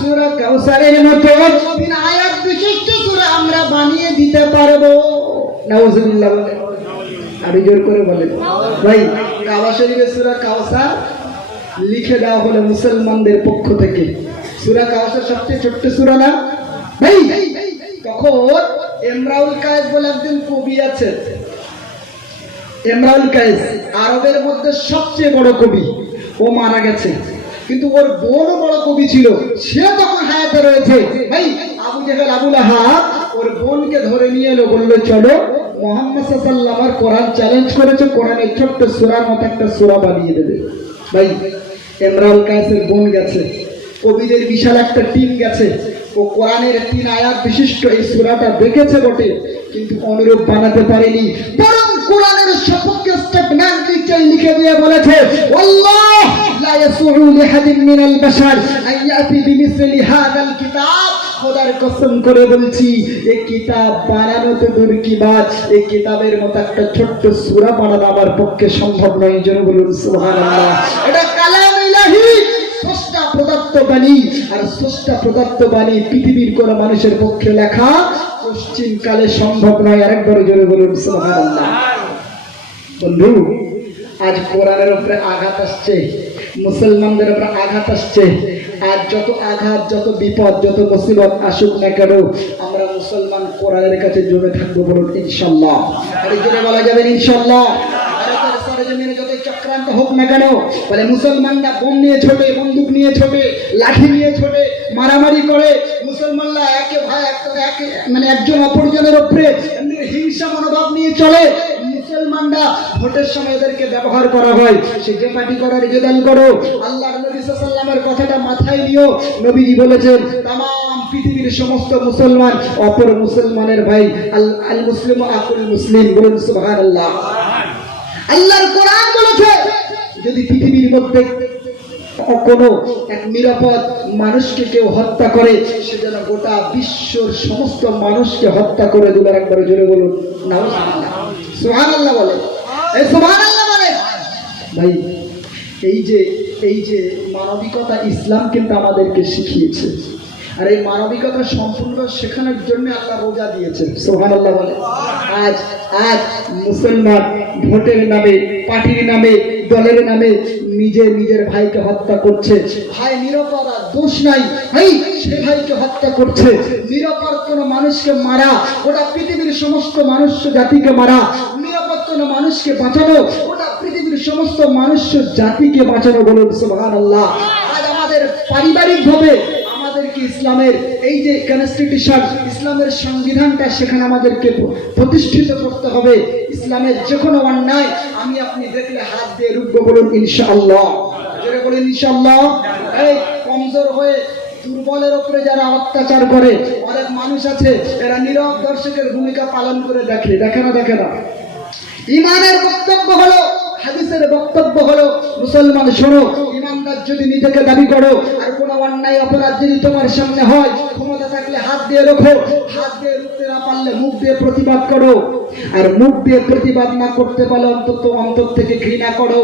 সূরা কাউসারের মতো বিনা আয়াত বিশিষ্ট সূরা আমরা বানিয়ে দিতে পারবো। নাউজুবিল্লাহ। আরো জোর করে বলেন ভাই। কাবা শরীফের সূরা কাউসার লিখে দেওয়া হলো মুসলমানদের পক্ষ থেকে। সূরা কাউসার সবচেয়ে ছোট্ট সূরা না ভাই? তখন ইমরাউল কায়েস বলে একজন কবি আছে। ইমরাউল কায়েস আরবের মধ্যে সবচেয়ে বড় কবি, ও মারা গেছে, কিন্তু ওর বোনও বড় কবি ছিল, সে তখন হায়াতে রয়েছে। ভাই আবু জেহেল, আবু লাহাব ওর বোনকে ধরে নিয়ে এলো, বললো চলো মুহাম্মদ সাল্লাল্লাহু আলাইহি ওয়াসাল্লাম কোরআন চ্যালেঞ্জ করেছে, কোরআনের ছোট্ট সূরার মতো একটা সূরা বানিয়ে দেবে। ভাই ইমরাউল কায়েসের বোন গেছে, কবিদের বিশাল একটা টিম গেছে, ও কোরআনের 3 আয়াত বিশিষ্ট এই সূরাটা দেখেছে বটে, কিন্তু অনুরূপ বানাতে পারেনি, বরং কোরআনের সপক্ষে স্টেপ নেয় নিচেই লিখে দিয়ে বলেছে আল্লাহ লা ইয়াসুউ লিহাদিন মিনাল বাশার আন ইয়াতি বিমিসলি হাযাল কিতাব। খোদার কসম করে বলছি এই কিতাব বানানো তো দূর কি বাত, এই কিতাবের মতো একটা ছোট্ট সূরা বানানো আমার পক্ষে সম্ভব নয়। যেন বলুন সুবহানাল্লাহ। এটা কালাম ইলাহি, স্রষ্টা প্রদত্ত বাণী। আর স্রষ্টা প্রদত্ত বাণী পৃথিবীর কোন মানুষের পক্ষে লেখা পশ্চিম কালে সম্ভব নয়। আরেকবার জোরে বলুন সুবহানাল্লাহ। বন্ধু, আজ কোরআনের উপরে আঘাত আসছে, মুসলমানদের উপরে আঘাত আসছে। আর যত আঘাত, যত বিপদ, যত মুসিবত আসুক না কেন, আমরা মুসলমান কোরআনের কাছে জমে থাকবো। বলুন ইনশাআল্লাহ। আর জোরে বলা যাবে ইনশাআল্লাহ। যত চক্রান্ত হোক না কেন, বলে মুসলমানরা বোম নিয়ে ছোটে, বন্দুক নিয়ে ছোটে, লাঠি নিয়ে ছোটে, মারামারি করে। মুসলমানরা একে ভাই একে মানে একজন অপরজনের উপরে হিংসা মনোভাব নিয়ে চলে। মুসলমানরা ভোটের সময় এদেরকে ব্যবহার করা হয়, সে যে পার্টি করার নিবেদন করো। আল্লাহর নবী সাল্লাল্লাহু আলাইহি ওয়াসাল্লামের কথাটা মাথায় নিও। নবীজি বলেছেন तमाम পৃথিবীর সমস্ত মুসলমান অপর মুসলমানের ভাই। আল মুসলিমু আকুল মুসলিম। বলুন সুবহানাল্লাহ। আল্লাহর কোরআন বলেছে যদি পৃথিবীর মধ্যে কোনো এক নিরাপদ মানুষকে কেউ হত্যা করে, সে যেন গোটা বিশ্বর সমস্ত মানুষকে হত্যা করে দিল। একবারে জোরে বলুন নাউজুবিল্লাহ। সুবহানাল্লাহ বলে, এই সুবহানাল্লাহ বলে। ভাই এই যে মানবিকতা ইসলাম কিন্তু আমাদেরকে শিখিয়েছে। আর এই মানবিকতা সম্পূর্ণ শেখানোর জন্য আল্লাহ রোজা দিয়েছেন। সুবহানাল্লাহ বলে। আজ মুসলমান ভোটের নামে, পার্টির নামে, দলের নামে নিজের ভাইকে হত্যা করছে। ভাই নিরপরাধ, দোষ নাই, সে ভাইকে হত্যা করছে। নিরপরাধ কোন মানুষকে মারা, ওটা পৃথিবীর সমস্ত মানুষ জাতিকে মারা। নিরাপদ কোন মানুষকে বাঁচানো, ওটা পৃথিবীর সমস্ত মানুষ জাতিকে বাঁচানো। বলুন সুবহানাল্লাহ। আজ আমাদের পারিবারিক ভাবে আমাদেরকে ইসলামের এই যে কনস্টিটিউশন, ইসলামের সংবিধানটা সেখানে আমাদেরকে প্রতিষ্ঠিত করতে হবে। ইসলামের যে কোনো অন্যায় আমি আপনি দেখলে হাত দিয়ে রুখবো। বলুন ইনশাআল্লাহ। জোরে বলুন ইনশাআল্লাহ। এই কমজোর হয়ে দুর্বলের উপরে যারা অত্যাচার করে, অনেক মানুষ আছে এরা নীরব দর্শকের ভূমিকা পালন করে দেখে না। ইমানের বক্তব্য হলো, হাদিসের বক্তব্য হলো, মুসলমান শোনো, ইমানদার যদি নিজেকে দাবি করো, আর কোনো অন্যায় অপরাধ যদি তোমার সামনে হয়, ক্ষমতা থাকলে হাত দিয়ে রাখো। হাত দিয়ে রুখতে না পারলে মুখ দিয়ে প্রতিবাদ করো। আর মুখ দিয়ে প্রতিবাদ না করতে পারলে অন্তর থেকে ঘৃণা করো।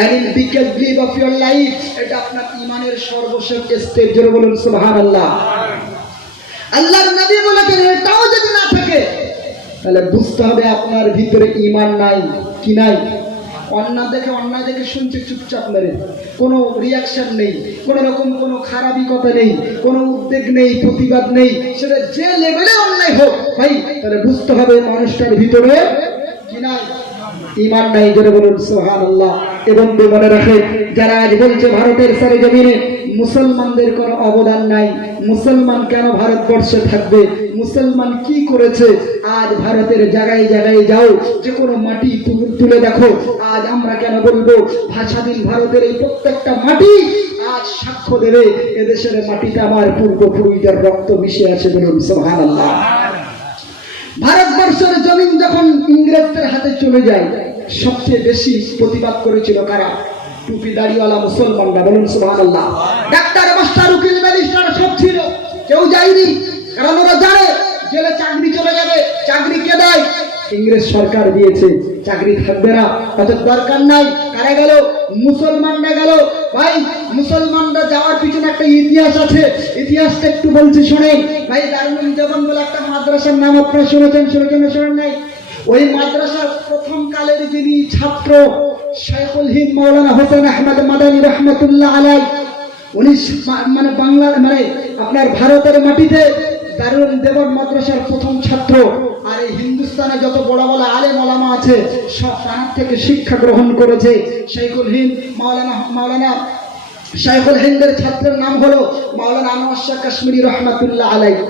and in biggest belief of your life, এটা আপনার ইমানের সর্বশেষ স্টেজ। জোরে বলুন সুবহানাল্লাহ। আল্লাহর নবী বলেছেন এটাও যদি না থাকে তাহলে বুঝতে হবে আপনার ভিতরে ঈমান নাই। কি নাই? অন্যায় দেখে শুনছে চুপচাপ মেরে, কোনো রিয়াকশন নেই, কোনো রকম কোনো খারাপই কথা নেই, কোনো উদ্বেগ নেই, প্রতিবাদ নেই। সেটা যে লেভেলে অন্যায় হোক ভাই, তাহলে বুঝতে হবে মানুষটার ভিতরে কি নাই? ঈমান নাই। জোরে বলুন সুবহানাল্লাহ। এবং মনে রাখে, যারা আজ বলছে ভারতের সরজমিনে মুসলমানদের কোনো অবদান নাই, মুসলমান কেন ভারতবর্ষে থাকবে, মুসলমান কি করেছে? আজ ভারতের জায়গায় জায়গায় যাও, যে কোনো মাটি তুলে দেখো। আজ আমরা কেন বলবো স্বাধীন ভারতের এই প্রত্যেকটা মাটি আজ সাক্ষ্য দেবে এদেশের মাটিতে আমার পূর্বপুরুষদের রক্ত মিশে আছে। বলুন সুবহানাল্লাহ। ভারতবর্ষের জমিন যখন ইংরেজদের হাতে চলে যায়, সবচেয়ে বেশি প্রতিবাদ করেছিল কারা? টুপি দাড়িওয়ালা মুসলমানরা। বলুন সুবহানাল্লাহ। ডাক্তার, মাস্টার, উকিল, ব্যারিস্টার সব ছিল, কেউ যায়নি, কারণ ওরা জানে জেলে চাকরি চলে যাবে। চাকরি কে দেয়? ইংরেজ সরকার দিয়েছে। চাকরি থাকবে না, তাদের দরকার নাই। কারা গেল? মুসলমানরা গেল। ভাই মুসলমানরা যাওয়ার পিছনে একটা ইতিহাস আছে, ইতিহাসটা একটু বলছি শোনেন ভাই। দারুল জামান বলে একটা মাদ্রাসার নাম আপনারা শুনেছেন শোনেন নাই? ওই মাদ্রাসার প্রথম কালের যিনি ছাত্র শাইখুল হিন্দ মাওলানা হোসেন আহমদ মাদানী রহমাতুল্লাহ আলাইহি, উনি মানে বাংলার মানে আপনার ভারতের মাটিতে দারুল দেবর মাদ্রাসার প্রথম ছাত্র। আর এই হিন্দুস্তানে যত বড় বড় আলেম ওলামা আছে সব তার থেকে শিক্ষা গ্রহণ করেছে। শাইখুল হিন্দ মাওলানা শাইখুল হিন্দের ছাত্রের নাম হলো মাওলানা আনোয়ার শাহ কাশ্মীরি রহমাতুল্লাহ আলাইহি।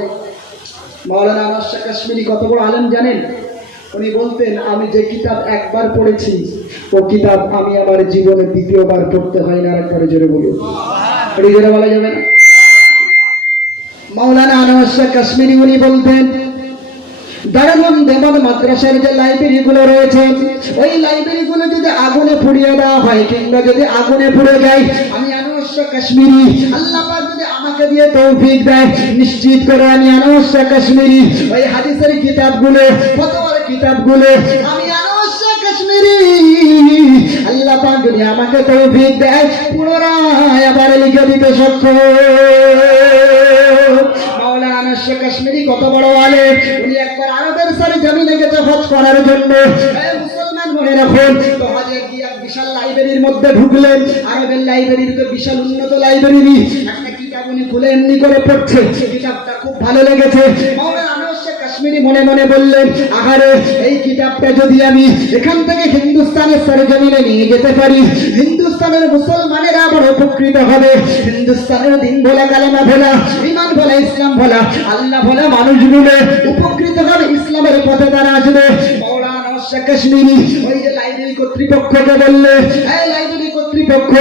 মাওলানা আনোয়ার শাহ কাশ্মীরি কত বড় আলেম জানেন? উনি বলতেন, আমি যে কিতাব একবার পড়েছি ও কিতাব আমি আমার জীবনে দ্বিতীয়বার পড়তে হয় না। আরেকবার জোরে বলুন, জোরে বলা যাবে না? মাওলানা আনোয়ার শাহ কাশ্মীরি উনি বলতেন, দারুল দেওবন্দ মাদ্রাসার যে লাইব্রেরিগুলো রয়েছে, ওই লাইব্রেরিগুলো যদি আগুনে পুড়িয়ে দেওয়া হয় কিংবা যদি আগুনে পুড়ে যায়, আমি আনোয়ার শাহ কাশ্মীরি আল্লাহ পাক যদি আমাকে দিয়ে তৌফিক দেয়, নিশ্চিত করে আমি আনোয়ার শাহ কাশ্মীরি ওই হাদিসের কিতাবগুলো, ফতোয়ার কিতাবগুলো আমি আনোয়ার শাহ কাশ্মীরি আল্লাহ পাক যদি আমাকে তৌফিক দেয় পুনরায় আবার লিখে দিতে সক্ষম। মাওলানা শেখ কাশ্মীরি কত বড় আলেম, উনি একবার আরবের সারে জমিনে গেছে হজ করার জন্য। মুসলমান মনে রাখুন, তো হজের গিয়ে বিশাল লাইব্রেরির মধ্যে ঢুকলেন। আরবের লাইব্রেরি তো বিশাল উন্নত লাইব্রেরি। একটা কিতাব উনি খুলে এমনি করে পড়ছে, কিতাবটা খুব ভালো লেগেছে। মাওলানা শেখ কাশ্মীরি মনে মনে বললেন, আহারে এই কিতাবটা যদি আমি এখান থেকে হিন্দুস্তানের সারে জমিনে নিয়ে যেতে পারি, হিন্দুস্তানের মুসলমানেরা বড় উপকৃত হবে। হিন্দুস্তানের দিন ভোলা, কালেমা ভোলা, ইমান ভোলা, ইসলাম ভোলা, আল্লাহ ভোলা মানুষগুলো উপকৃত হবে, ইসলামের পথে তারা আসবে। মাওলানা শেখ কাশ্মীরি ওই যে লাইব্রেরি কর্তৃপক্ষকে বললে, এই লাইব্রেরি কর্তৃপক্ষ,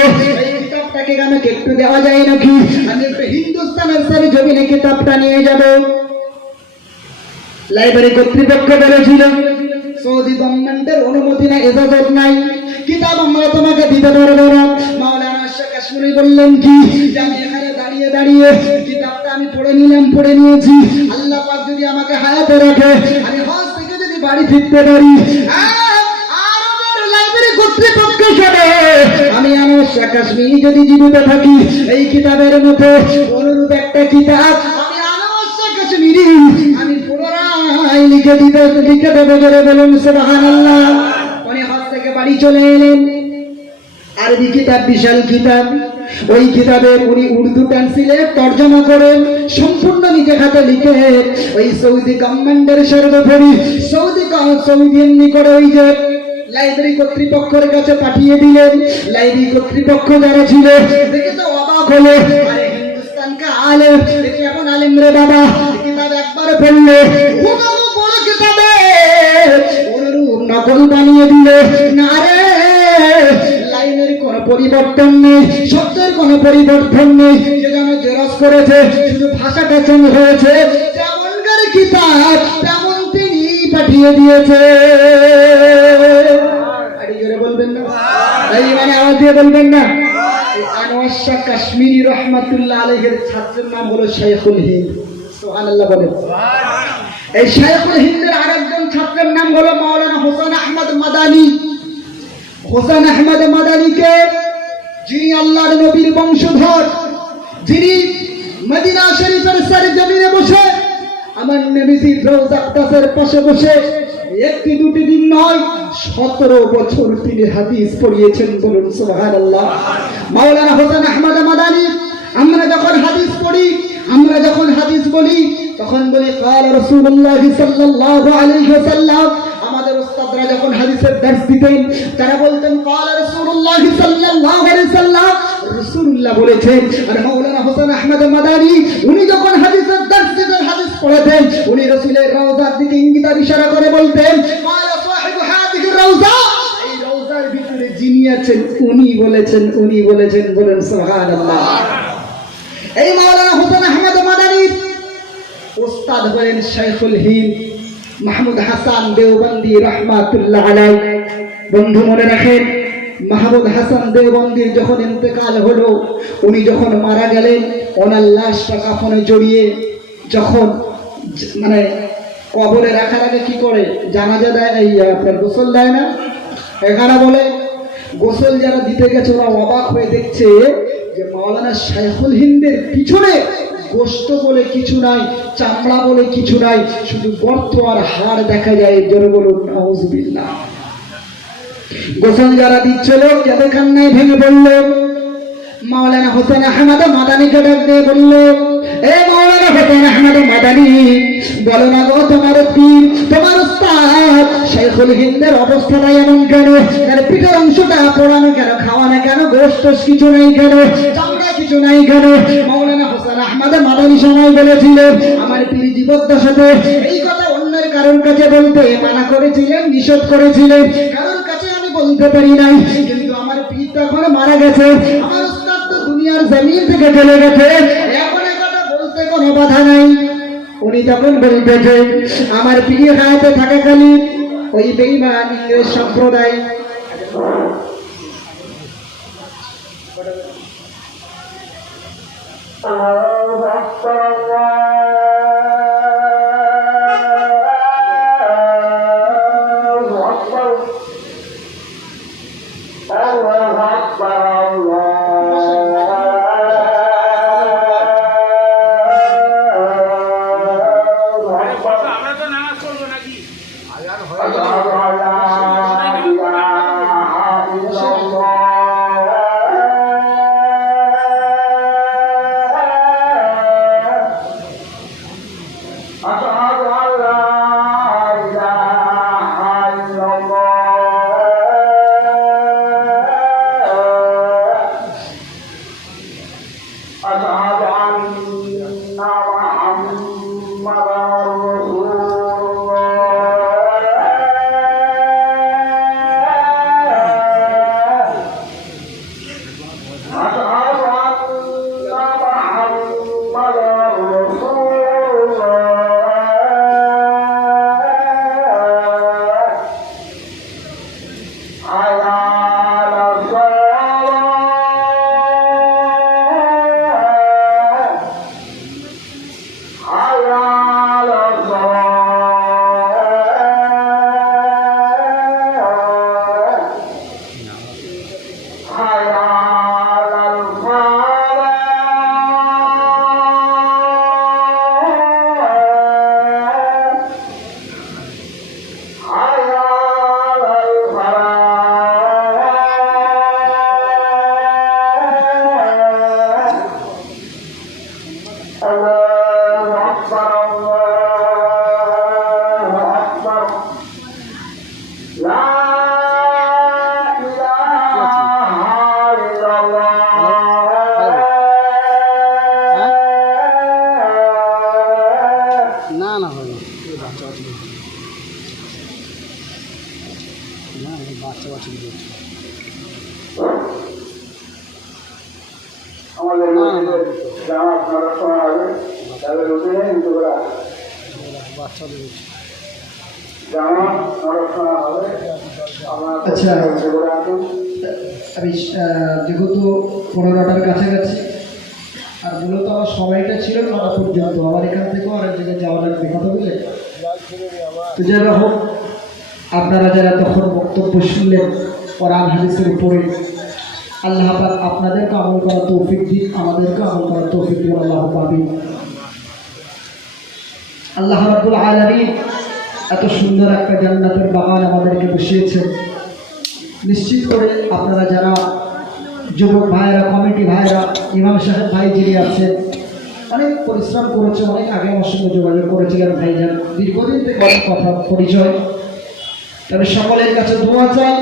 এই কিতাবটাকে আমাকে একটু দেওয়া যায় নাকি? আমি একটু হিন্দুস্তানের সারে জমিনে কিতাবটা নিয়ে যাব। লাইব্রেরি কর্তৃপক্ষ বলেছিল, সৌদি গভর্নমেন্টের অনুমতি না, ইজাজত নাই, কিতাব আমরা তোমাকে দিতে পারবো না। মাওলানা শেখ কাশ্মীরি বললেন কি, আমি এখানে দাঁড়িয়ে দাঁড়িয়ে কিতাবটা আমি পড়ে নিলাম, পড়ে নিয়েছি। আল্লাহ পাক যদি আমাকে হায়াতে রাখে, আমি হজ থেকে যদি বাড়ি ফিরতে পারি, আরবের লাইব্রেরি কর্তৃপক্ষ হিসেবে আমি আনোয়ার শাহ কাশ্মীরি যদি জীবিত থাকি, এই কিতাবের মতো অনুরূপ একটা কিতাব আমি আনোয়ার শাহ কাশ্মীরি আমি পুনরায় লিখে দেবো। করে বলুন সুবহানাল্লাহ। উনি হজ থেকে বাড়ি চলে এলেন। আরবি কিতাব, বিশাল কিতাব। ওই কিতাবের উনি উর্দু ট্রান্সলেট তর্জমা করেন, সম্পূর্ণ নিজে হাতে লিখে ওই সৌদি গভর্নমেন্টের সর্বোপরি সৌদি এমনি করে ওই যে লাইব্রেরি কর্তৃপক্ষের কাছে পাঠিয়ে দিলেন। লাইব্রেরি কর্তৃপক্ষ যারা ছিল দেখে তো অবাক হলো, আরে হিন্দুস্তানকে আলেম, দেখি এখন আলেম রে বাবা, কিতাব একবার পড়লে বড় কিতাবে অনুরূপ নকল বানিয়ে দিলে। না রে, লাইনের কোন পরিবর্তন নেই, শব্দের কোন পরিবর্তন নেই, যে যেন জেরক্স করেছে, শুধু ভাষাটা চেঞ্জ হয়েছে। যেমনকার কিতাব তেমন তিনি পাঠিয়ে দিয়েছে। বলবেন না, এই মানে আওয়াজ দিয়ে বলবেন না। আনোয়ার শাহ কাশ্মীরি রহমাতুল্লাহ আলাইহির ছাত্রের নাম হলো শাইখুল হিন্দ। সুবহানাল্লাহ বলেন। এই শাইখুল হিন্দের আরেকজন ছাত্রের নাম হলো মাওলানা হোসেন আহমদ মাদানী। হোসেন আহমদ মাদানীকে, যিনি আল্লাহর নবীর বংশধর, যিনি মদিনা শরীফের সারে জমিনে বসে আমার নবীজির রওজা আকদাসের পাশে বসে একটি দুটি দিন নয় 17 বছর তিনি হাদিস পড়িয়েছেন। বলুন সুবহানাল্লাহ। মাওলানা হোসেন আহমদ মাদানী, আমরা যখন হাদিস পড়ি, আমরা যখন হাদিস বলি, তখন বলি قال রাসূলুল্লাহ সাল্লাল্লাহু আলাইহি ওয়াসাল্লাম। আমাদের উস্তাদরা যখন হাদিসের দর্স দিতেন, তারা বলতেন قال রাসূলুল্লাহ সাল্লাল্লাহু আলাইহি ওয়াসাল্লাম, রাসূলুল্লাহ বলেছেন। আর মাওলানা হোসেন আহমদ মাদানী উনি যখন হাদিসের দর্স দিতেন, হাদিস পড়াতেন, উনি রাসূলের রওজার দিকে ইঙ্গিত ইশারা করে বলতেন قال صاحب هذه الروضه, এই রওজার ভিতরে যিনি আছেন উনি বলেছেন, উনি বলেছেন। বলেন সুবহানাল্লাহ। এই মাওলানা হোসেন আহমদ মাদানীর উস্তাদ হলেন শাইখুল হিন্দ মাহমুদ হাসান দেওবন্দি রাহমাতুল্লাহ আলাইহি। বন্ধু মনে রাখেন, মাহমুদ হাসান দেওবন্দির যখন ইন্তেকাল হলো, উনি যখন মারা গেলেন, ওনার লাশটা কাফনে জড়িয়ে যখন মানে কবরে রাখার আগে কি করে জানাজা দেয়, এই আপনার গোসল দেয় না, এখানে বলে গোসল যারা দিতে গেছে ওরা অবাক হয়ে দেখছে যে মাওলানা শাইখুল হিন্দের পিছনে গোশত বলে কিছু নাই, চামড়া বলে কিছু নাই, শুধু গর্ত আর হাড় দেখা যায়। জোরে বলুন নাউজুবিল্লাহ। গোসল যারা দিচ্ছিল যাদের কান্নায় ভেঙে পড়লো। মাওলানা হোসেন আহমদ মাদানীকে ডাক দিয়ে বলল, এ মাওলানা হোসেন আহমদ মাদানী, বলো না গো তোমার পীর, তোমার উস্তাদ শাইখুল হিন্দের অবস্থাটা এমন কেন? তার পিঠের অংশটা পোড়ানো কেন, খাওয়ানো কেন, গোশত কিছু নাই কেন, চামড়া কিছু নাই কেন? মাওলানা হোসেন আহমদ মাদানী সময় বলেছিলেন, আমার পীর জীবদ্দশাতে এই কথা অন্যের কারোর কাছে বলতে মানা করেছিলেন, নিষেধ করেছিলেন, কারোর কাছে আমি বলতে পারি নাই। কিন্তু আমার পীর তো এখন মারা গেছে, আমার উস্তাদ তো দুনিয়ার জমিন থেকে চলে গেছে, এখন কথা বলতে কোনো বাধা নাই। উনি তখন বলবে যে আমার প্রিয় হায়াতে থাকাকালীন ওই বেঈমান ইংরেজ সম্প্রদায় আচ্ছা আমি যেহেতু 15টার কাছাকাছি আর মূলত আমার সময়টা ছিল 9টা পর্যন্ত, আমার এখান থেকেও আর এক জায়গায় যাওয়া লাগবে, কথা বুঝলেন? তো যাই হোক, আপনারা যারা তখন বক্তব্য শুনলেন কোরআন হাদিসের উপরে, আল্লাহ পাক আপনাদেরকে আমল করার তৌফিক দিন, আমাদেরকে আমল করার তৌফিক দিন, আল্লাহ পাবিন। আল্লাহ রাব্বুল আলামিন এত সুন্দর একটা জান্নাতের বাগান আমাদেরকে বসিয়েছেন। নিশ্চিত করে আপনারা যারা যুবক ভাইয়েরা, কমিটি ভাইয়েরা, ইমাম সাহেব ভাই যিনি আছেন, অনেক পরিশ্রম করেছে, অনেক আগে আমার সঙ্গে যোগাযোগ করেছিলেন ভাইজান, দীর্ঘদিন থেকে অনেক কথা পরিচয়। তবে সকলের কাছে দোয়া চাই